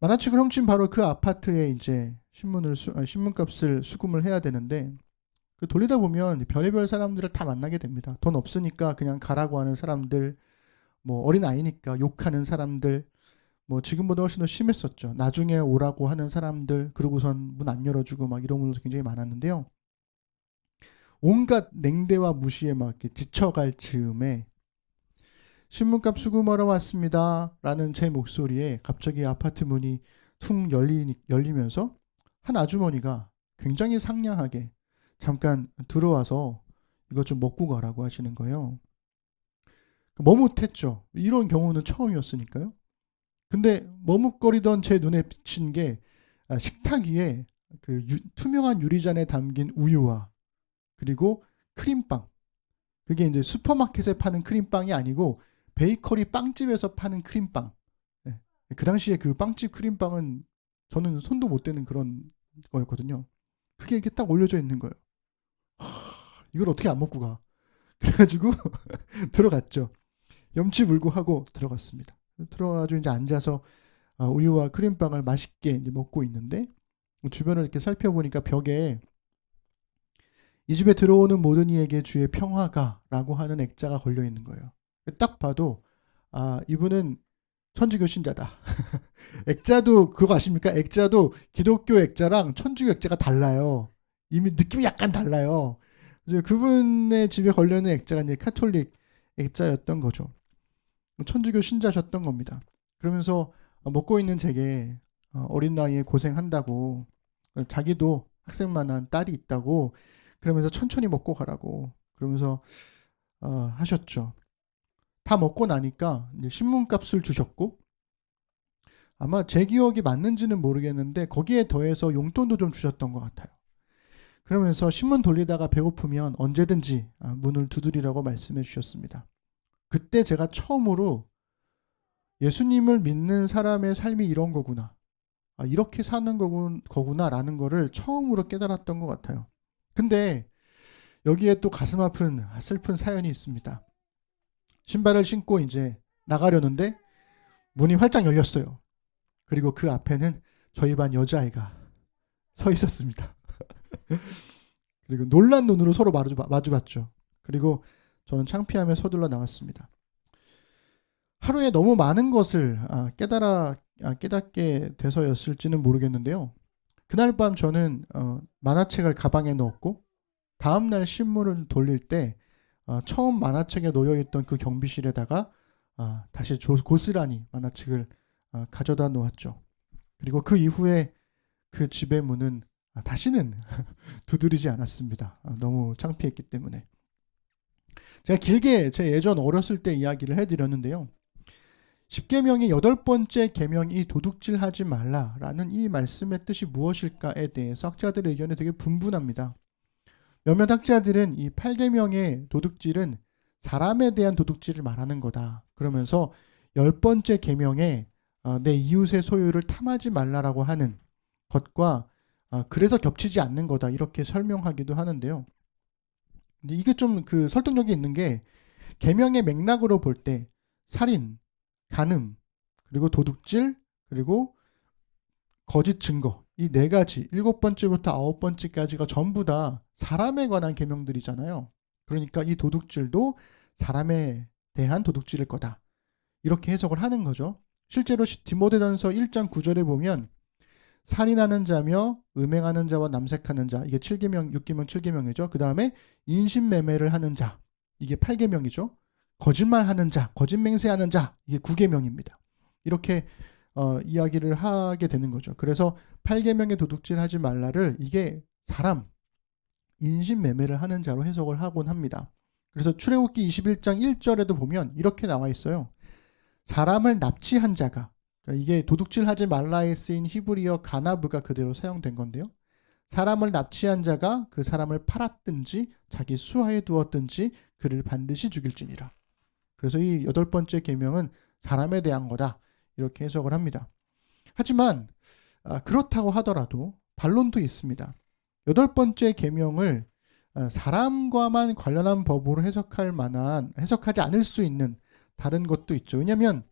만화책을 훔친 바로 그 아파트에 이제 신문값을 수금을 해야 되는데 그 돌리다 보면 별의별 사람들을 다 만나게 됩니다. 돈 없으니까 그냥 가라고 하는 사람들, 뭐 어린 아이니까 욕하는 사람들, 뭐 지금보다 훨씬 더 심했었죠. 나중에 오라고 하는 사람들, 그러고선 문 안 열어주고 막 이런 분들도 굉장히 많았는데요. 온갖 냉대와 무시에 막 이렇게 지쳐갈 즈음에 신문값 수금하러 왔습니다 라는 제 목소리에 갑자기 아파트 문이 퉁 열리면서 한 아주머니가 굉장히 상냥하게 잠깐 들어와서 이것 좀 먹고 가라고 하시는 거예요. 머뭇했죠. 이런 경우는 처음이었으니까요. 근데 머뭇거리던 제 눈에 비친 게 식탁 위에 그 투명한 유리잔에 담긴 우유와 그리고 크림빵. 그게 이제 슈퍼마켓에 파는 크림빵이 아니고 베이커리 빵집에서 파는 크림빵. 네. 그 당시에 그 빵집 크림빵은 저는 손도 못 대는 그런 거였거든요. 그게 이렇게 딱 올려져 있는 거예요. 이걸 어떻게 안 먹고 가? 그래가지고 들어갔죠. 염치불구하고 들어갔습니다. 들어가지고 이제 앉아서 우유와 크림빵을 맛있게 이제 먹고 있는데 주변을 이렇게 살펴보니까 벽에 이 집에 들어오는 모든 이에게 주의 평화가라고 하는 액자가 걸려 있는 거예요. 딱 봐도 이분은 천주교 신자다. 액자도 그거 아십니까? 액자도 기독교 액자랑 천주교 액자가 달라요. 이미 느낌이 약간 달라요. 그분의 집에 걸려 있는 액자가 이제 카톨릭 액자였던 거죠. 천주교 신자셨던 겁니다. 그러면서 먹고 있는 제게 어린 나이에 고생한다고 자기도 학생만한 딸이 있다고 그러면서 천천히 먹고 가라고 그러면서 하셨죠. 다 먹고 나니까 이제 신문값을 주셨고 아마 제 기억이 맞는지는 모르겠는데 거기에 더해서 용돈도 좀 주셨던 것 같아요. 그러면서 신문 돌리다가 배고프면 언제든지 문을 두드리라고 말씀해 주셨습니다. 그때 제가 처음으로 예수님을 믿는 사람의 삶이 이런 거구나. 이렇게 사는 거구나라는 거를 처음으로 깨달았던 것 같아요. 근데 여기에 또 가슴 아픈 슬픈 사연이 있습니다. 신발을 신고 이제 나가려는데 문이 활짝 열렸어요. 그리고 그 앞에는 저희 반 여자아이가 서 있었습니다. 그리고 놀란 눈으로 서로 마주봤죠. 그리고 저는 창피하며 서둘러 나왔습니다. 하루에 너무 많은 것을 깨닫게 돼서였을지는 모르겠는데요. 그날 밤 저는 만화책을 가방에 넣었고 다음날 신문을 돌릴 때 처음 만화책에 놓여있던 그 경비실에다가 다시 고스란히 만화책을 가져다 놓았죠. 그리고 그 이후에 그 집의 문은 다시는 두드리지 않았습니다. 너무 창피했기 때문에. 제가 길게 제 예전 어렸을 때 이야기를 해드렸는데요. 10계명의 8번째 계명이 도둑질하지 말라라는 이 말씀의 뜻이 무엇일까에 대해서 학자들의 의견이 되게 분분합니다. 몇몇 학자들은 이 8계명의 도둑질은 사람에 대한 도둑질을 말하는 거다. 그러면서 10번째 계명에 내 이웃의 소유를 탐하지 말라라고 하는 것과 그래서 겹치지 않는 거다. 이렇게 설명하기도 하는데요. 근데 이게 좀 그 설득력이 있는 게 계명의 맥락으로 볼 때 살인, 간음, 그리고 도둑질, 그리고 거짓 증거 이 4가지 7번째부터 9번째까지가 전부 다 사람에 관한 계명들이잖아요. 그러니까 이 도둑질도 사람에 대한 도둑질일 거다. 이렇게 해석을 하는 거죠. 실제로 디모데전서 1장 9절에 보면 살인하는 자며 음행하는 자와 남색하는 자 이게 7계명, 6계명, 7계명이죠. 그 다음에 인신매매를 하는 자 이게 8계명이죠. 거짓말하는 자, 거짓맹세하는 자 이게 9계명입니다. 이렇게 이야기를 하게 되는 거죠. 그래서 8계명의 도둑질하지 말라를 이게 사람, 인신매매를 하는 자로 해석을 하곤 합니다. 그래서 출애굽기 21장 1절에도 보면 이렇게 나와 있어요. 사람을 납치한 자가 그러니까 이게 도둑질하지 말라에 쓰인 히브리어 가나브가 그대로 사용된 건데요. 사람을 납치한 자가 그 사람을 팔았든지 자기 수하에 두었든지 그를 반드시 죽일지니라. 그래서 이 8번째 계명은 사람에 대한 거다. 이렇게 해석을 합니다. 하지만 그렇다고 하더라도 반론도 있습니다. 8번째 계명을 사람과만 관련한 법으로 해석하지 않을 수 있는 다른 것도 있죠. 왜냐하면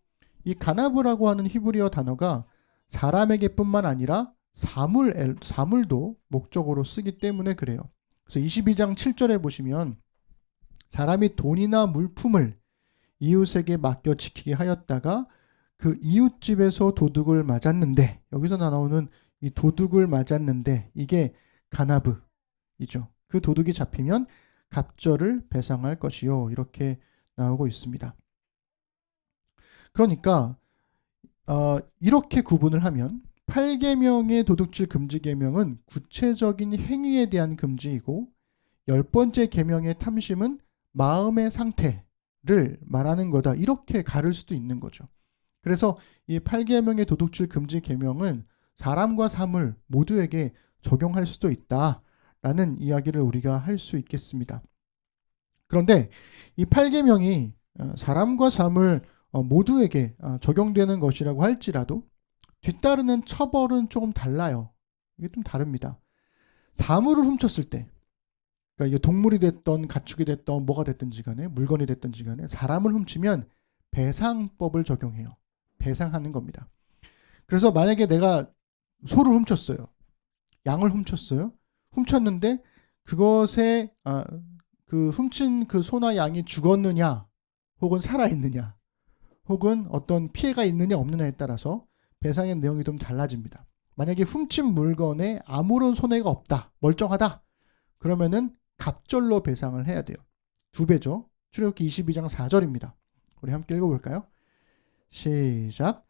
이 가나브라고 하는 히브리어 단어가 사람에게뿐만 아니라 사물도 목적으로 쓰기 때문에 그래요. 그래서 22장 7절에 보시면 사람이 돈이나 물품을 이웃에게 맡겨 지키게 하였다가 그 이웃집에서 도둑을 맞았는데, 여기서 나오는 이 도둑을 맞았는데 이게 가나브이죠. 그 도둑이 잡히면 갑절을 배상할 것이요. 이렇게 나오고 있습니다. 그러니까 이렇게 구분을 하면 8계명의 도둑질 금지 계명은 구체적인 행위에 대한 금지이고 10번째 계명의 탐심은 마음의 상태를 말하는 거다. 이렇게 가를 수도 있는 거죠. 그래서 이 8계명의 도둑질 금지 계명은 사람과 사물 모두에게 적용할 수도 있다라는 이야기를 우리가 할 수 있겠습니다. 그런데 이 8계명이 사람과 사물 모두에게 적용되는 것이라고 할지라도 뒤따르는 처벌은 조금 달라요. 이게 좀 다릅니다. 사물을 훔쳤을 때, 그러니까 이게 동물이 됐던 가축이 됐던 뭐가 됐든지 간에 물건이 됐든지 간에 사람을 훔치면 배상법을 적용해요. 배상하는 겁니다. 그래서 만약에 내가 소를 훔쳤어요. 양을 훔쳤어요. 훔쳤는데 그것에 그 훔친 그 소나 양이 죽었느냐 혹은 살아있느냐 혹은 어떤 피해가 있느냐 없느냐에 따라서 배상의 내용이 좀 달라집니다. 만약에 훔친 물건에 아무런 손해가 없다, 멀쩡하다, 그러면은 갑절로 배상을 해야 돼요. 2배죠. 출애굽기 22장 4절입니다. 우리 함께 읽어볼까요? 시작.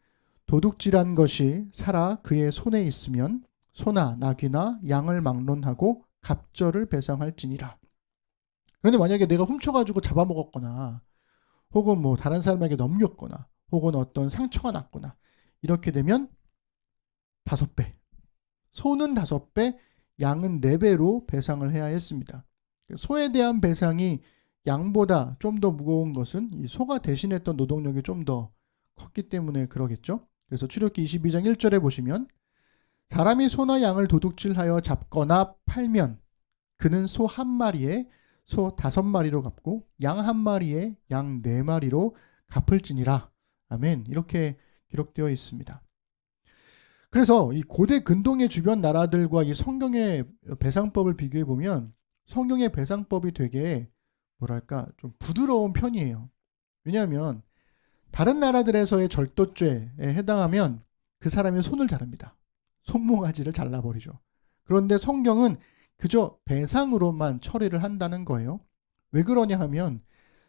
도둑질한 것이 살아 그의 손에 있으면 소나 나귀나 양을 막론하고 갑절을 배상할지니라. 그런데 만약에 내가 훔쳐가지고 잡아먹었거나 혹은 뭐 다른 사람에게 넘겼거나 혹은 어떤 상처가 났거나 이렇게 되면 5배, 소는 5배, 양은 4배로 배상을 해야 했습니다. 소에 대한 배상이 양보다 좀 더 무거운 것은 이 소가 대신했던 노동력이 좀 더 컸기 때문에 그러겠죠. 그래서 출애굽기 22장 1절에 보시면 사람이 소나 양을 도둑질하여 잡거나 팔면 그는 소 1마리에 소 5마리로 갚고 양 1마리에 양 4마리로 갚을지니라. 아멘. 이렇게 기록되어 있습니다. 그래서 이 고대 근동의 주변 나라들과 이 성경의 배상법을 비교해 보면 성경의 배상법이 되게 뭐랄까 좀 부드러운 편이에요. 왜냐하면 다른 나라들에서의 절도죄에 해당하면 그 사람의 손을 자릅니다. 손모가지를 잘라버리죠. 그런데 성경은 그저 배상으로만 처리를 한다는 거예요. 왜 그러냐 하면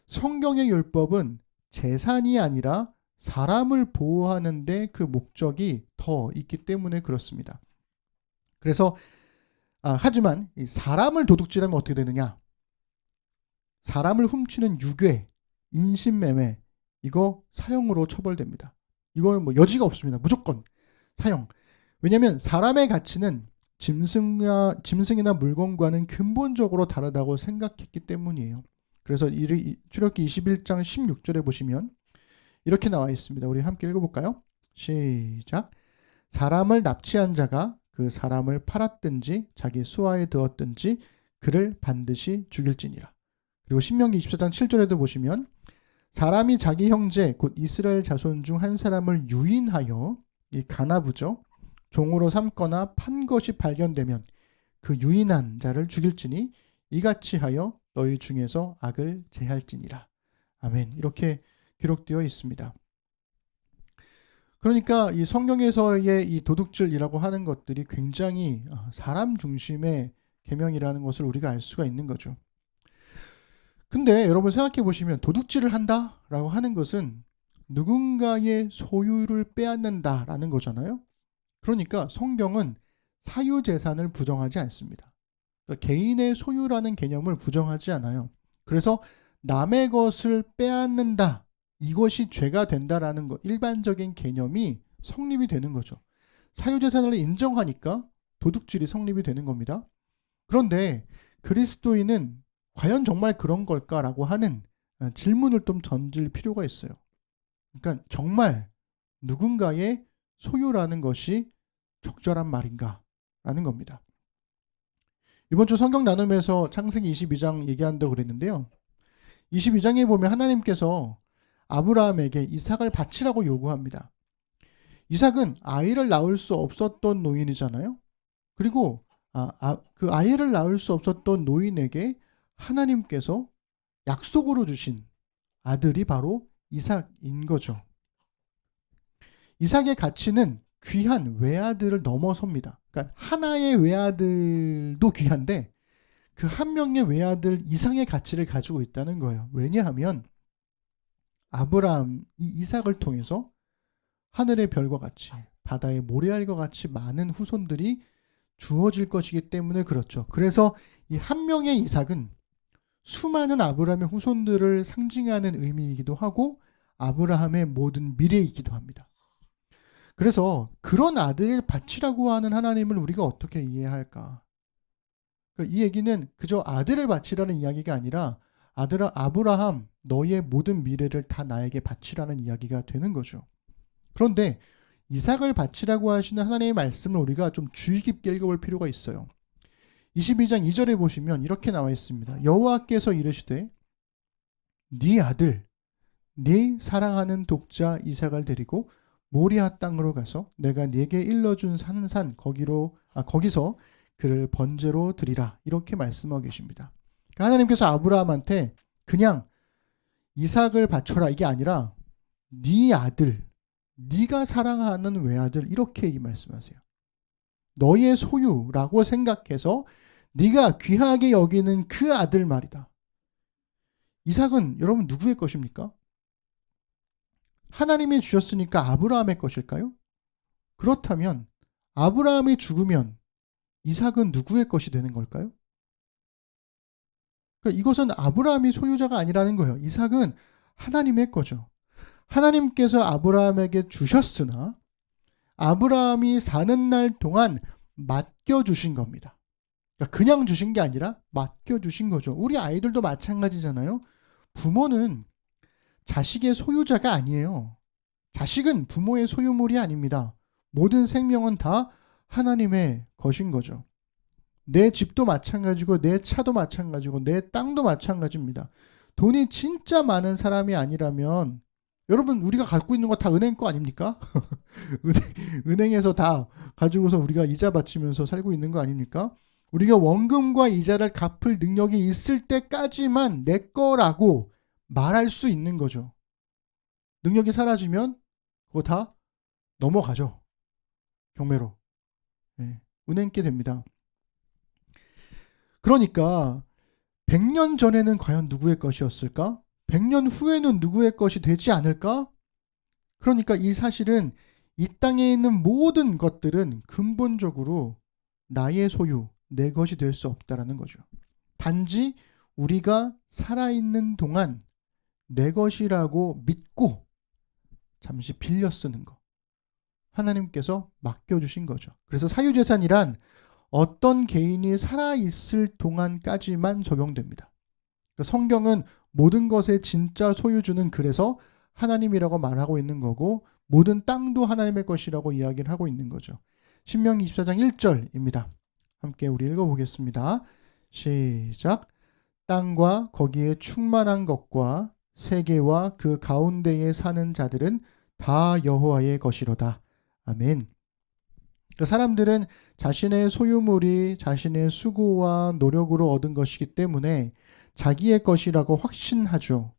성경의 율법은 재산이 아니라 사람을 보호하는 데 그 목적이 더 있기 때문에 그렇습니다. 그래서 하지만 이 사람을 도둑질하면 어떻게 되느냐? 사람을 훔치는 유괴, 인신매매 이거 사형으로 처벌됩니다. 이거 뭐 여지가 없습니다. 무조건 사형. 왜냐하면 사람의 가치는 짐승이나 물건과는 근본적으로 다르다고 생각했기 때문이에요. 그래서 출애굽기 21장 16절에 보시면 이렇게 나와 있습니다. 우리 함께 읽어볼까요? 시작. 사람을 납치한 자가 그 사람을 팔았든지 자기 수하에 두었든지 그를 반드시 죽일지니라. 그리고 신명기 24장 7절에도 보시면 사람이 자기 형제 곧 이스라엘 자손 중 한 사람을 유인하여 이 가나브죠. 종으로 삼거나 판 것이 발견되면 그 유인한 자를 죽일지니 이같이 하여 너희 중에서 악을 제할지니라. 아멘. 이렇게 기록되어 있습니다. 그러니까 이 성경에서의 이 도둑질이라고 하는 것들이 굉장히 사람 중심의 계명이라는 것을 우리가 알 수가 있는 거죠. 근데 여러분 생각해 보시면 도둑질을 한다라고 하는 것은 누군가의 소유를 빼앗는다라는 거잖아요. 그러니까 성경은 사유재산을 부정하지 않습니다. 그러니까 개인의 소유라는 개념을 부정하지 않아요. 그래서 남의 것을 빼앗는다, 이것이 죄가 된다라는 것, 일반적인 개념이 성립이 되는 거죠. 사유재산을 인정하니까 도둑질이 성립이 되는 겁니다. 그런데 그리스도인은 과연 정말 그런 걸까라고 하는 질문을 좀 던질 필요가 있어요. 그러니까 정말 누군가의 소유라는 것이 적절한 말인가? 라는 겁니다. 이번 주 성경 나눔에서 창세기 22장 얘기한다고 그랬는데요. 22장에 보면 하나님께서 아브라함에게 이삭을 바치라고 요구합니다. 이삭은 아이를 낳을 수 없었던 노인이잖아요. 그리고 그 아이를 낳을 수 없었던 노인에게 하나님께서 약속으로 주신 아들이 바로 이삭인 거죠. 이삭의 가치는 귀한 외아들을 넘어섭니다. 그러니까 하나의 외아들도 귀한데 그 한 명의 외아들 이상의 가치를 가지고 있다는 거예요. 왜냐하면 아브라함이 이삭을 통해서 하늘의 별과 같이 바다의 모래알과 같이 많은 후손들이 주어질 것이기 때문에 그렇죠. 그래서 이 한 명의 이삭은 수많은 아브라함의 후손들을 상징하는 의미이기도 하고 아브라함의 모든 미래이기도 합니다. 그래서 그런 아들을 바치라고 하는 하나님을 우리가 어떻게 이해할까? 이 얘기는 그저 아들을 바치라는 이야기가 아니라 아들아 아브라함 너의 모든 미래를 다 나에게 바치라는 이야기가 되는 거죠. 그런데 이삭을 바치라고 하시는 하나님의 말씀을 우리가 좀 주의 깊게 읽어볼 필요가 있어요. 22장 2절에 보시면 이렇게 나와 있습니다. 여호와께서 이르시되 네 아들 네 사랑하는 독자 이삭을 데리고 모리아 땅으로 가서 내가 네게 일러준 산 거기서 그를 번제로 드리라 이렇게 말씀하고 계십니다. 그러니까 하나님께서 아브라함한테 그냥 이삭을 바쳐라 이게 아니라 네 아들 네가 사랑하는 외아들 이렇게 말씀하세요. 너의 소유라고 생각해서 네가 귀하게 여기는 그 아들 말이다. 이삭은 여러분 누구의 것입니까? 하나님이 주셨으니까 아브라함의 것일까요? 그렇다면 아브라함이 죽으면 이삭은 누구의 것이 되는 걸까요? 그러니까 이것은 아브라함이 소유자가 아니라는 거예요. 이삭은 하나님의 거죠. 하나님께서 아브라함에게 주셨으나 아브라함이 사는 날 동안 맡겨주신 겁니다. 그러니까 그냥 주신 게 아니라 맡겨주신 거죠. 우리 아이들도 마찬가지잖아요. 부모는 자식의 소유자가 아니에요. 자식은 부모의 소유물이 아닙니다. 모든 생명은 다 하나님의 것인 거죠. 내 집도 마찬가지고 내 차도 마찬가지고 내 땅도 마찬가지입니다. 돈이 진짜 많은 사람이 아니라면 여러분 우리가 갖고 있는 거 다 은행 거 아닙니까? 은행에서 다 가지고서 우리가 이자 받치면서 살고 있는 거 아닙니까? 우리가 원금과 이자를 갚을 능력이 있을 때까지만 내 거라고 말할 수 있는 거죠. 능력이 사라지면 그거 다 넘어가죠. 경매로. 네, 은행께 됩니다. 그러니까 100년 전에는 과연 누구의 것이었을까? 100년 후에는 누구의 것이 되지 않을까? 그러니까 이 사실은 이 땅에 있는 모든 것들은 근본적으로 나의 소유, 내 것이 될 수 없다라는 거죠. 단지 우리가 살아있는 동안 내 것이라고 믿고 잠시 빌려 쓰는 거. 하나님께서 맡겨주신 거죠. 그래서 사유재산이란 어떤 개인이 살아있을 동안까지만 적용됩니다. 성경은 모든 것의 진짜 소유주는 그래서 하나님이라고 말하고 있는 거고 모든 땅도 하나님의 것이라고 이야기를 하고 있는 거죠. 신명기 24장 1절입니다. 함께 우리 읽어보겠습니다. 시작. 땅과 거기에 충만한 것과 세계와 그 가운데에 사는 자들은 다 여호와의 것이로다. 아멘. 그 사람들은 자신의 소유물이 자신의 수고와 노력으로 얻은 것이기 때문에 자기의 것이라고 확신하죠.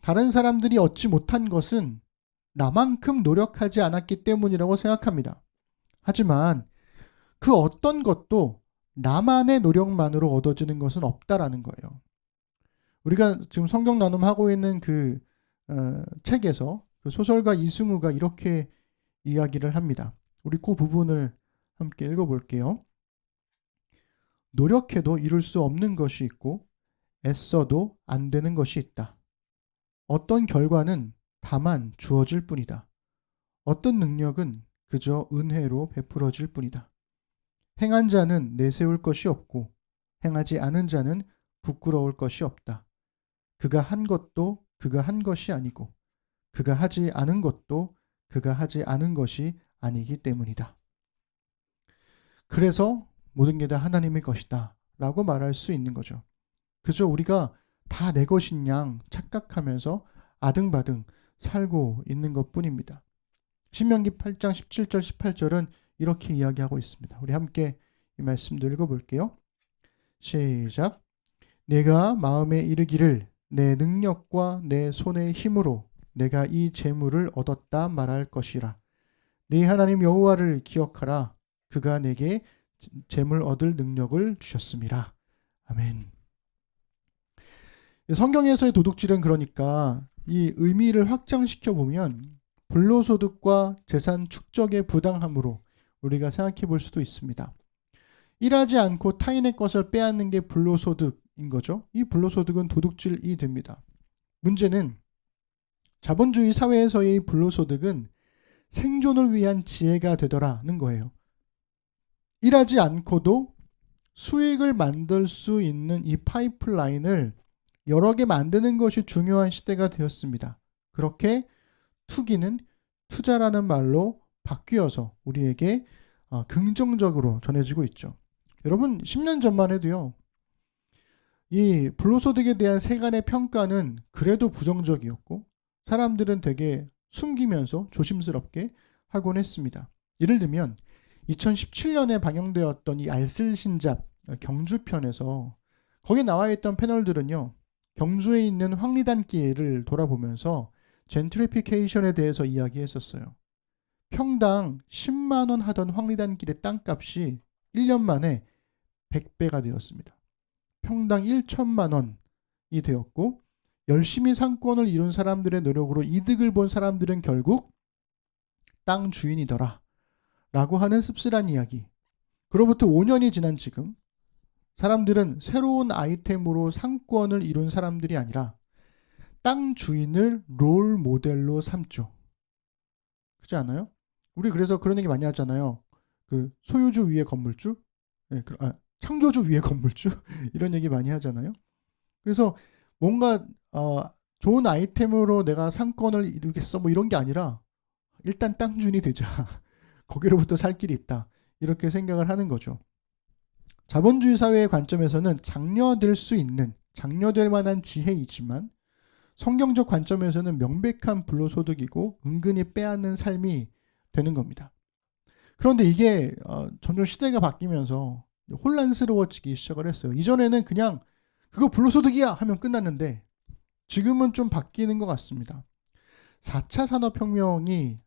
다른 사람들이 얻지 못한 것은 나만큼 노력하지 않았기 때문이라고 생각합니다. 하지만 그 어떤 것도 나만의 노력만으로 얻어지는 것은 없다라는 거예요. 우리가 지금 성경 나눔하고 있는 그 책에서 그 소설가 이승우가 이렇게 이야기를 합니다. 우리 그 부분을 함께 읽어볼게요. 노력해도 이룰 수 없는 것이 있고 애써도 안 되는 것이 있다. 어떤 결과는 다만 주어질 뿐이다. 어떤 능력은 그저 은혜로 베풀어질 뿐이다. 행한 자는 내세울 것이 없고 행하지 않은 자는 부끄러울 것이 없다. 그가 한 것도 그가 한 것이 아니고 그가 하지 않은 것도 그가 하지 않은 것이 아니기 때문이다. 그래서 모든 게 다 하나님의 것이다 라고 말할 수 있는 거죠. 그저 우리가 다 내 것인 양 착각하면서 아등바등 살고 있는 것뿐입니다. 신명기 8장 17절 18절은 이렇게 이야기하고 있습니다. 우리 함께 이 말씀도 읽어볼게요. 시작. 내가 마음에 이르기를 내 능력과 내 손의 힘으로 내가 이 재물을 얻었다 말할 것이라. 네 하나님 여호와를 기억하라. 그가 내게 재물 얻을 능력을 주셨음이라. 아멘. 성경에서의 도둑질은 그러니까 이 의미를 확장시켜 보면 불로소득과 재산 축적의 부당함으로 우리가 생각해 볼 수도 있습니다. 일하지 않고 타인의 것을 빼앗는 게 불로소득인 거죠. 이 불로소득은 도둑질이 됩니다. 문제는 자본주의 사회에서의 불로소득은 생존을 위한 지혜가 되더라는 거예요. 일하지 않고도 수익을 만들 수 있는 이 파이프라인을 여러 개 만드는 것이 중요한 시대가 되었습니다. 그렇게 투기는 투자라는 말로 바뀌어서 우리에게 긍정적으로 전해지고 있죠. 여러분 10년 전만 해도요. 이 불로소득에 대한 세간의 평가는 그래도 부정적이었고 사람들은 되게 숨기면서 조심스럽게 하곤 했습니다. 예를 들면 2017년에 방영되었던 이 알쓸신잡 경주편에서 거기에 나와 있던 패널들은요. 경주에 있는 황리단길을 돌아보면서 젠트리피케이션에 대해서 이야기했었어요. 평당 10만 원 하던 황리단길의 땅값이 1년 만에 100배가 되었습니다. 평당 1천만 원이 되었고 열심히 상권을 이룬 사람들의 노력으로 이득을 본 사람들은 결국 땅 주인이더라 라고 하는 씁쓸한 이야기. 그로부터 5년이 지난 지금 사람들은 새로운 아이템으로 상권을 이룬 사람들이 아니라 땅 주인을 롤 모델로 삼죠. 그렇지 않아요? 우리 그래서 그런 얘기 많이 하잖아요. 그 소유주 위에 건물주, 네, 창조주 위에 건물주 이런 얘기 많이 하잖아요. 그래서 뭔가 좋은 아이템으로 내가 상권을 이루겠어 뭐 이런 게 아니라 일단 땅 주인이 되자. 거기로부터 살 길이 있다. 이렇게 생각을 하는 거죠. 자본주의 사회의 관점에서는 장려될 수 있는, 장려될 만한 지혜이지만 성경적 관점에서는 명백한 불로소득이고 은근히 빼앗는 삶이 되는 겁니다. 그런데 이게 점점 시대가 바뀌면서 혼란스러워지기 시작을 했어요. 이전에는 그냥 그거 불로소득이야 하면 끝났는데 지금은 좀 바뀌는 것 같습니다. 4차 산업혁명이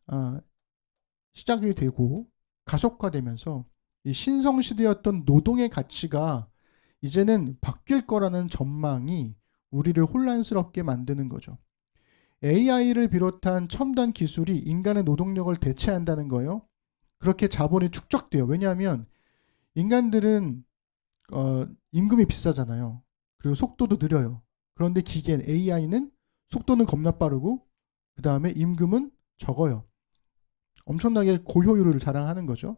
시작이 되고 가속화되면서 이 신성시대였던 노동의 가치가 이제는 바뀔 거라는 전망이 우리를 혼란스럽게 만드는 거죠. AI를 비롯한 첨단 기술이 인간의 노동력을 대체한다는 거예요. 그렇게 자본이 축적돼요. 왜냐하면 인간들은 임금이 비싸잖아요. 그리고 속도도 느려요. 그런데 기계는 AI는 속도는 겁나 빠르고 그 다음에 임금은 적어요. 엄청나게 고효율을 자랑하는 거죠.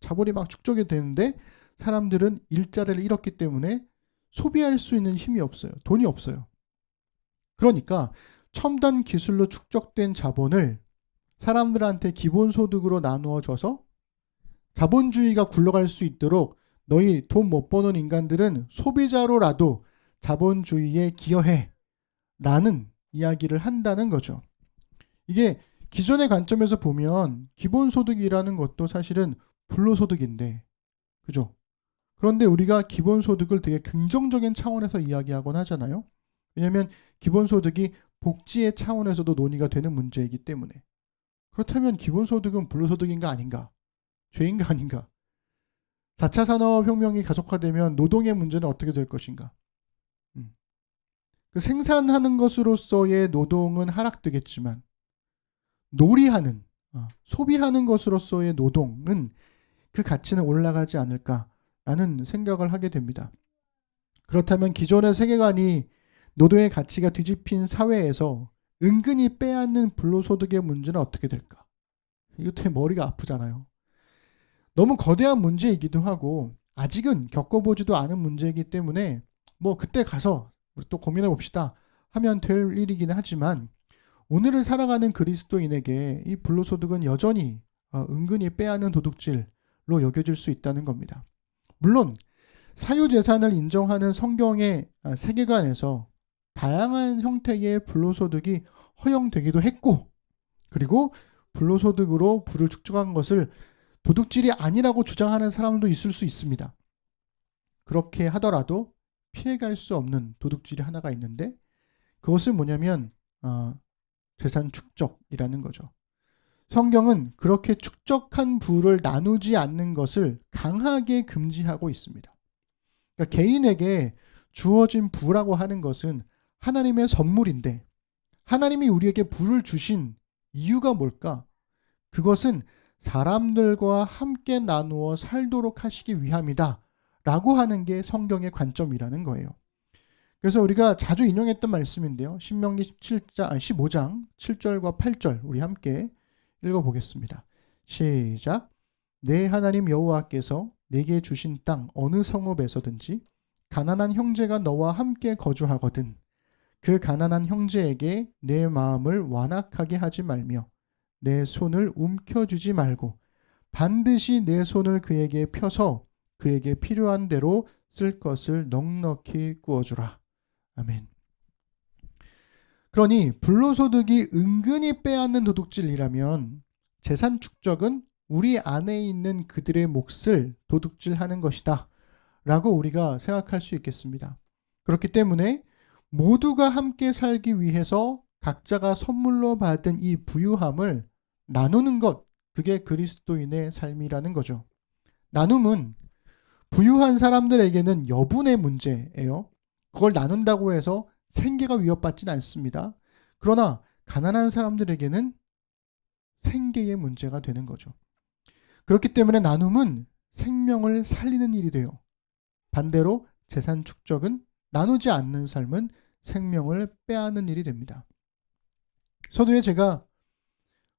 자본이 막 축적이 되는데 사람들은 일자리를 잃었기 때문에 소비할 수 있는 힘이 없어요. 돈이 없어요. 그러니까 첨단 기술로 축적된 자본을 사람들한테 기본소득으로 나누어 줘서 자본주의가 굴러갈 수 있도록 너희 돈 못 버는 인간들은 소비자로라도 자본주의에 기여해 라는 이야기를 한다는 거죠. 이게 기존의 관점에서 보면 기본소득이라는 것도 사실은 불로소득인데 그죠? 그런데 우리가 기본소득을 되게 긍정적인 차원에서 이야기하곤 하잖아요. 왜냐하면 기본소득이 복지의 차원에서도 논의가 되는 문제이기 때문에. 그렇다면 기본소득은 불로소득인가 아닌가? 죄인가 아닌가? 4차 산업혁명이 가속화되면 노동의 문제는 어떻게 될 것인가? 그 생산하는 것으로서의 노동은 하락되겠지만 놀이하는, 소비하는 것으로서의 노동은 그 가치는 올라가지 않을까라는 생각을 하게 됩니다. 그렇다면 기존의 세계관이 노동의 가치가 뒤집힌 사회에서 은근히 빼앗는 불로소득의 문제는 어떻게 될까? 이거 되게 머리가 아프잖아요. 너무 거대한 문제이기도 하고 아직은 겪어보지도 않은 문제이기 때문에 뭐 그때 가서 우리 또 고민해 봅시다 하면 될 일이긴 하지만 오늘을 살아가는 그리스도인에게 이 불로소득은 여전히 은근히 빼앗는 도둑질로 여겨질 수 있다는 겁니다. 물론 사유재산을 인정하는 성경의 세계관에서 다양한 형태의 불로소득이 허용되기도 했고, 그리고 불로소득으로 부를 축적한 것을 도둑질이 아니라고 주장하는 사람도 있을 수 있습니다. 그렇게 하더라도 피해갈 수 없는 도둑질이 하나가 있는데, 그것은 뭐냐면 재산 축적이라는 거죠. 성경은 그렇게 축적한 부를 나누지 않는 것을 강하게 금지하고 있습니다. 그러니까 개인에게 주어진 부라고 하는 것은 하나님의 선물인데, 하나님이 우리에게 부를 주신 이유가 뭘까? 그것은 사람들과 함께 나누어 살도록 하시기 위함이다 라고 하는 게 성경의 관점이라는 거예요. 그래서 우리가 자주 인용했던 말씀인데요. 신명기 15장 7절과 8절 우리 함께 읽어보겠습니다. 시작. 내 하나님 여호와께서 내게 주신 땅 어느 성읍에서든지 가난한 형제가 너와 함께 거주하거든 그 가난한 형제에게 내 마음을 완악하게 하지 말며 내 손을 움켜쥐지 말고 반드시 내 손을 그에게 펴서 그에게 필요한 대로 쓸 것을 넉넉히 구워주라. 아멘. 그러니 불로소득이 은근히 빼앗는 도둑질이라면 재산 축적은 우리 안에 있는 그들의 몫을 도둑질하는 것이다 라고 우리가 생각할 수 있겠습니다. 그렇기 때문에 모두가 함께 살기 위해서 각자가 선물로 받은 이 부유함을 나누는 것, 그게 그리스도인의 삶이라는 거죠. 나눔은 부유한 사람들에게는 여분의 문제예요. 그걸 나눈다고 해서 생계가 위협받지는 않습니다. 그러나 가난한 사람들에게는 생계의 문제가 되는 거죠. 그렇기 때문에 나눔은 생명을 살리는 일이 돼요. 반대로 재산 축적은 나누지 않는 삶은 생명을 빼앗는 일이 됩니다. 서두에 제가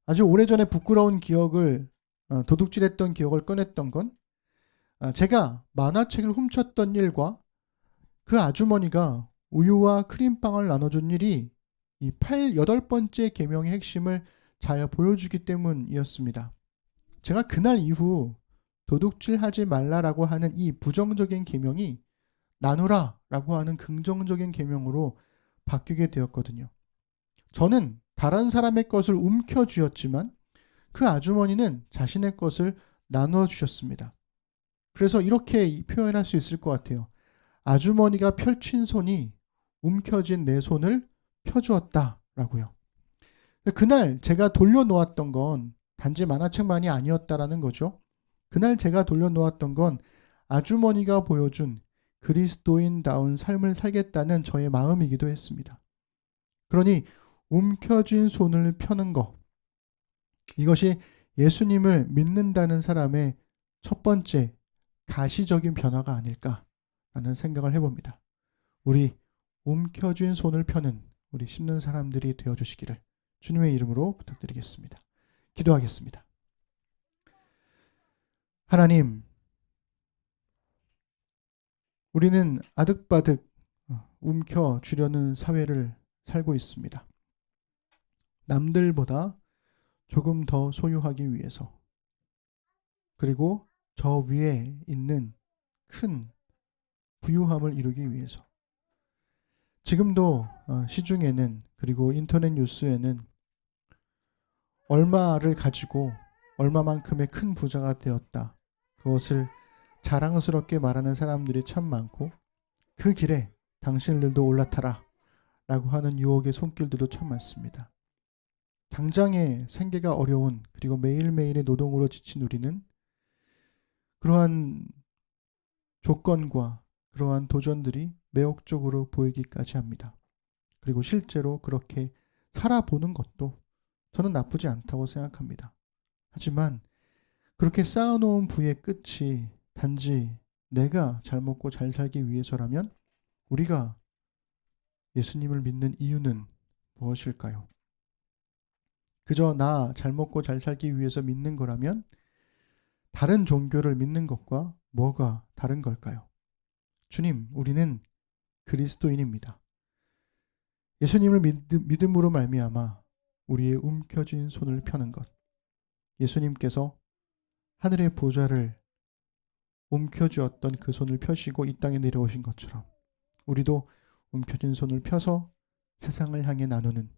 아주 오래전에 부끄러운 기억을 도둑질했던 기억을 꺼냈던 건 제가 만화책을 훔쳤던 일과 그 아주머니가 우유와 크림빵을 나눠준 일이 이 8번째 계명의 핵심을 잘 보여주기 때문이었습니다. 제가 그날 이후 도둑질하지 말라라고 하는 이 부정적인 계명이 나누라라고 하는 긍정적인 계명으로 바뀌게 되었거든요. 저는 다른 사람의 것을 움켜쥐었지만 그 아주머니는 자신의 것을 나누어 주셨습니다. 그래서 이렇게 표현할 수 있을 것 같아요. 아주머니가 펼친 손이 움켜쥔 내 손을 펴주었다라고요. 그날 제가 돌려놓았던 건 단지 만화책만이 아니었다라는 거죠. 그날 제가 돌려놓았던 건 아주머니가 보여준 그리스도인다운 삶을 살겠다는 저의 마음이기도 했습니다. 그러니 움켜쥔 손을 펴는 것, 이것이 예수님을 믿는다는 사람의 첫 번째 가시적인 변화가 아닐까라는 생각을 해봅니다. 우리 움켜쥔 손을 펴는 우리 심는 사람들이 되어주시기를 주님의 이름으로 부탁드리겠습니다. 기도하겠습니다. 하나님, 우리는 아득바득 움켜쥐려는 사회를 살고 있습니다. 남들보다 조금 더 소유하기 위해서, 그리고 저 위에 있는 큰 부유함을 이루기 위해서. 지금도 시중에는, 그리고 인터넷 뉴스에는 얼마를 가지고 얼마만큼의 큰 부자가 되었다, 그것을 자랑스럽게 말하는 사람들이 참 많고, 그 길에 당신들도 올라타라 라고 하는 유혹의 손길들도 참 많습니다. 당장의 생계가 어려운, 그리고 매일매일의 노동으로 지친 우리는 그러한 조건과 그러한 도전들이 매혹적으로 보이기까지 합니다. 그리고 실제로 그렇게 살아보는 것도 저는 나쁘지 않다고 생각합니다. 하지만 그렇게 쌓아놓은 부의 끝이 단지 내가 잘 먹고 잘 살기 위해서라면 우리가 예수님을 믿는 이유는 무엇일까요? 그저 나 잘 먹고 잘 살기 위해서 믿는 거라면 다른 종교를 믿는 것과 뭐가 다른 걸까요? 주님, 우리는 그리스도인입니다. 예수님을 믿음으로 말미암아 우리의 움켜쥔 손을 펴는 것. 예수님께서 하늘의 보좌를 움켜쥐었던 그 손을 펴시고 이 땅에 내려오신 것처럼 우리도 움켜쥔 손을 펴서 세상을 향해 나누는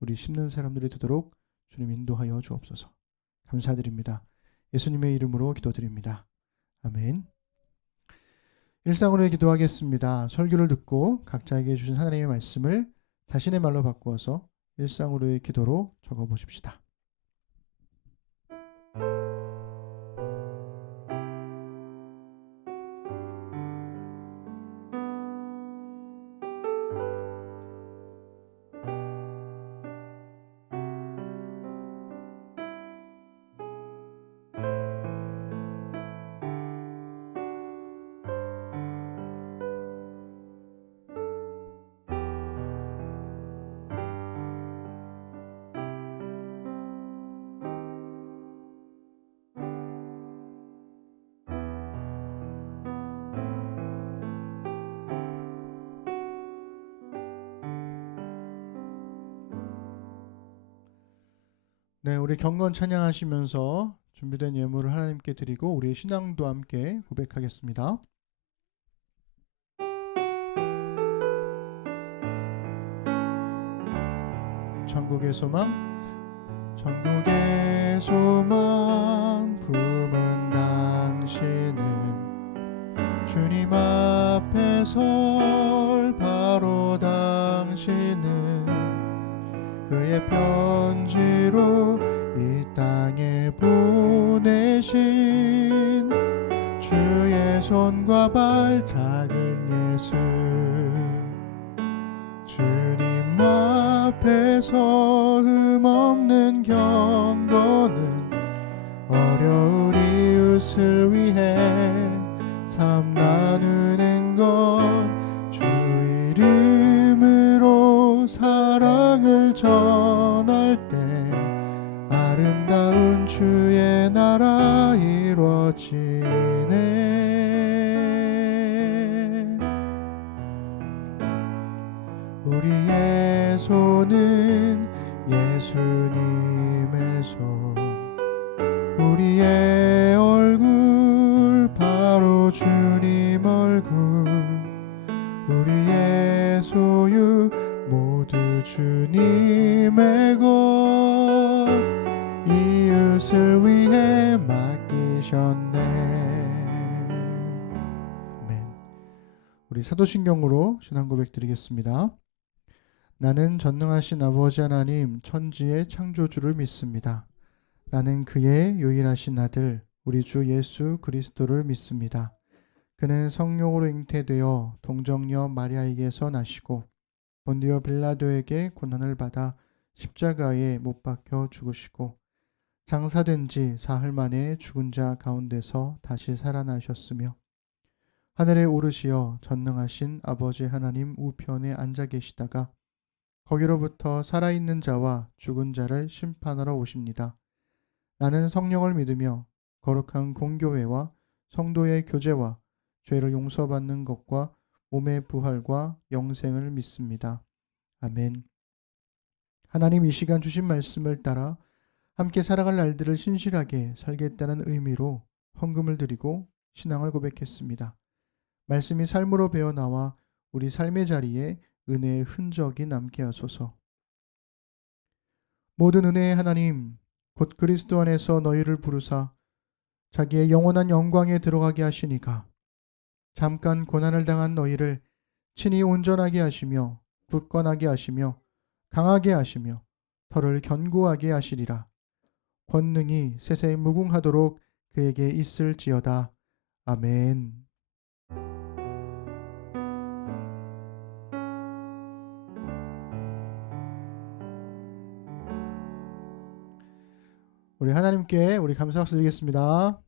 우리 심는 사람들이 되도록 주님 인도하여 주옵소서. 감사드립니다. 예수님의 이름으로 기도드립니다. 아멘. 일상으로 기도하겠습니다. 설교를 듣고 각자에게 주신 하나님의 말씀을 자신의 말로 바꾸어서 일상으로의 기도로 적어보십시다. 네, 우리 경건 찬양하시면서 준비된 예물을 하나님께 드리고 우리의 신앙도 함께 고백하겠습니다. 천국의 소망, 천국의 소망 품은 당신은 주님 앞에 설 바로 당신은 그의 편지로 이 땅에 보내신 주의 손과 발 작은 예수 주님 앞에서 흠없는 경건은 어려울 이웃을 위해 삶 나누는 것 주 이름으로 사랑을 전할 때 아름다운 주의 나라 이루어지네. 우리의 손은 예수님의 손, 우리의 얼굴 바로 주님 얼굴, 우리의 소유 모두 주님의 것 이웃을 위해 맡기셨네. 아멘. 우리 사도신경으로 신앙 고백 드리겠습니다. 나는 전능하신 아버지 하나님 천지의 창조주를 믿습니다. 나는 그의 유일하신 아들 우리 주 예수 그리스도를 믿습니다. 그는 성령으로 잉태되어 동정녀 마리아에게서 나시고 본디오 빌라도에게 고난을 받아 십자가에 못 박혀 죽으시고 장사된 지 사흘 만에 죽은 자 가운데서 다시 살아나셨으며 하늘에 오르시어 전능하신 아버지 하나님 우편에 앉아 계시다가 거기로부터 살아있는 자와 죽은 자를 심판하러 오십니다. 나는 성령을 믿으며 거룩한 공교회와 성도의 교제와 죄를 용서받는 것과 몸의 부활과 영생을 믿습니다. 아멘. 하나님 이 시간 주신 말씀을 따라 함께 살아갈 날들을 신실하게 살겠다는 의미로 헌금을 드리고 신앙을 고백했습니다. 말씀이 삶으로 배어나와 우리 삶의 자리에 은혜의 흔적이 남게 하소서. 모든 은혜의 하나님 곧 그리스도 안에서 너희를 부르사 자기의 영원한 영광에 들어가게 하시니가 잠깐 고난을 당한 너희를 친히 온전하게 하시며 굳건하게 하시며 강하게 하시며 털을 견고하게 하시리라. 권능이 세세 무궁하도록 그에게 있을지어다. 아멘. 우리 하나님께 우리 감사 박수 드리겠습니다.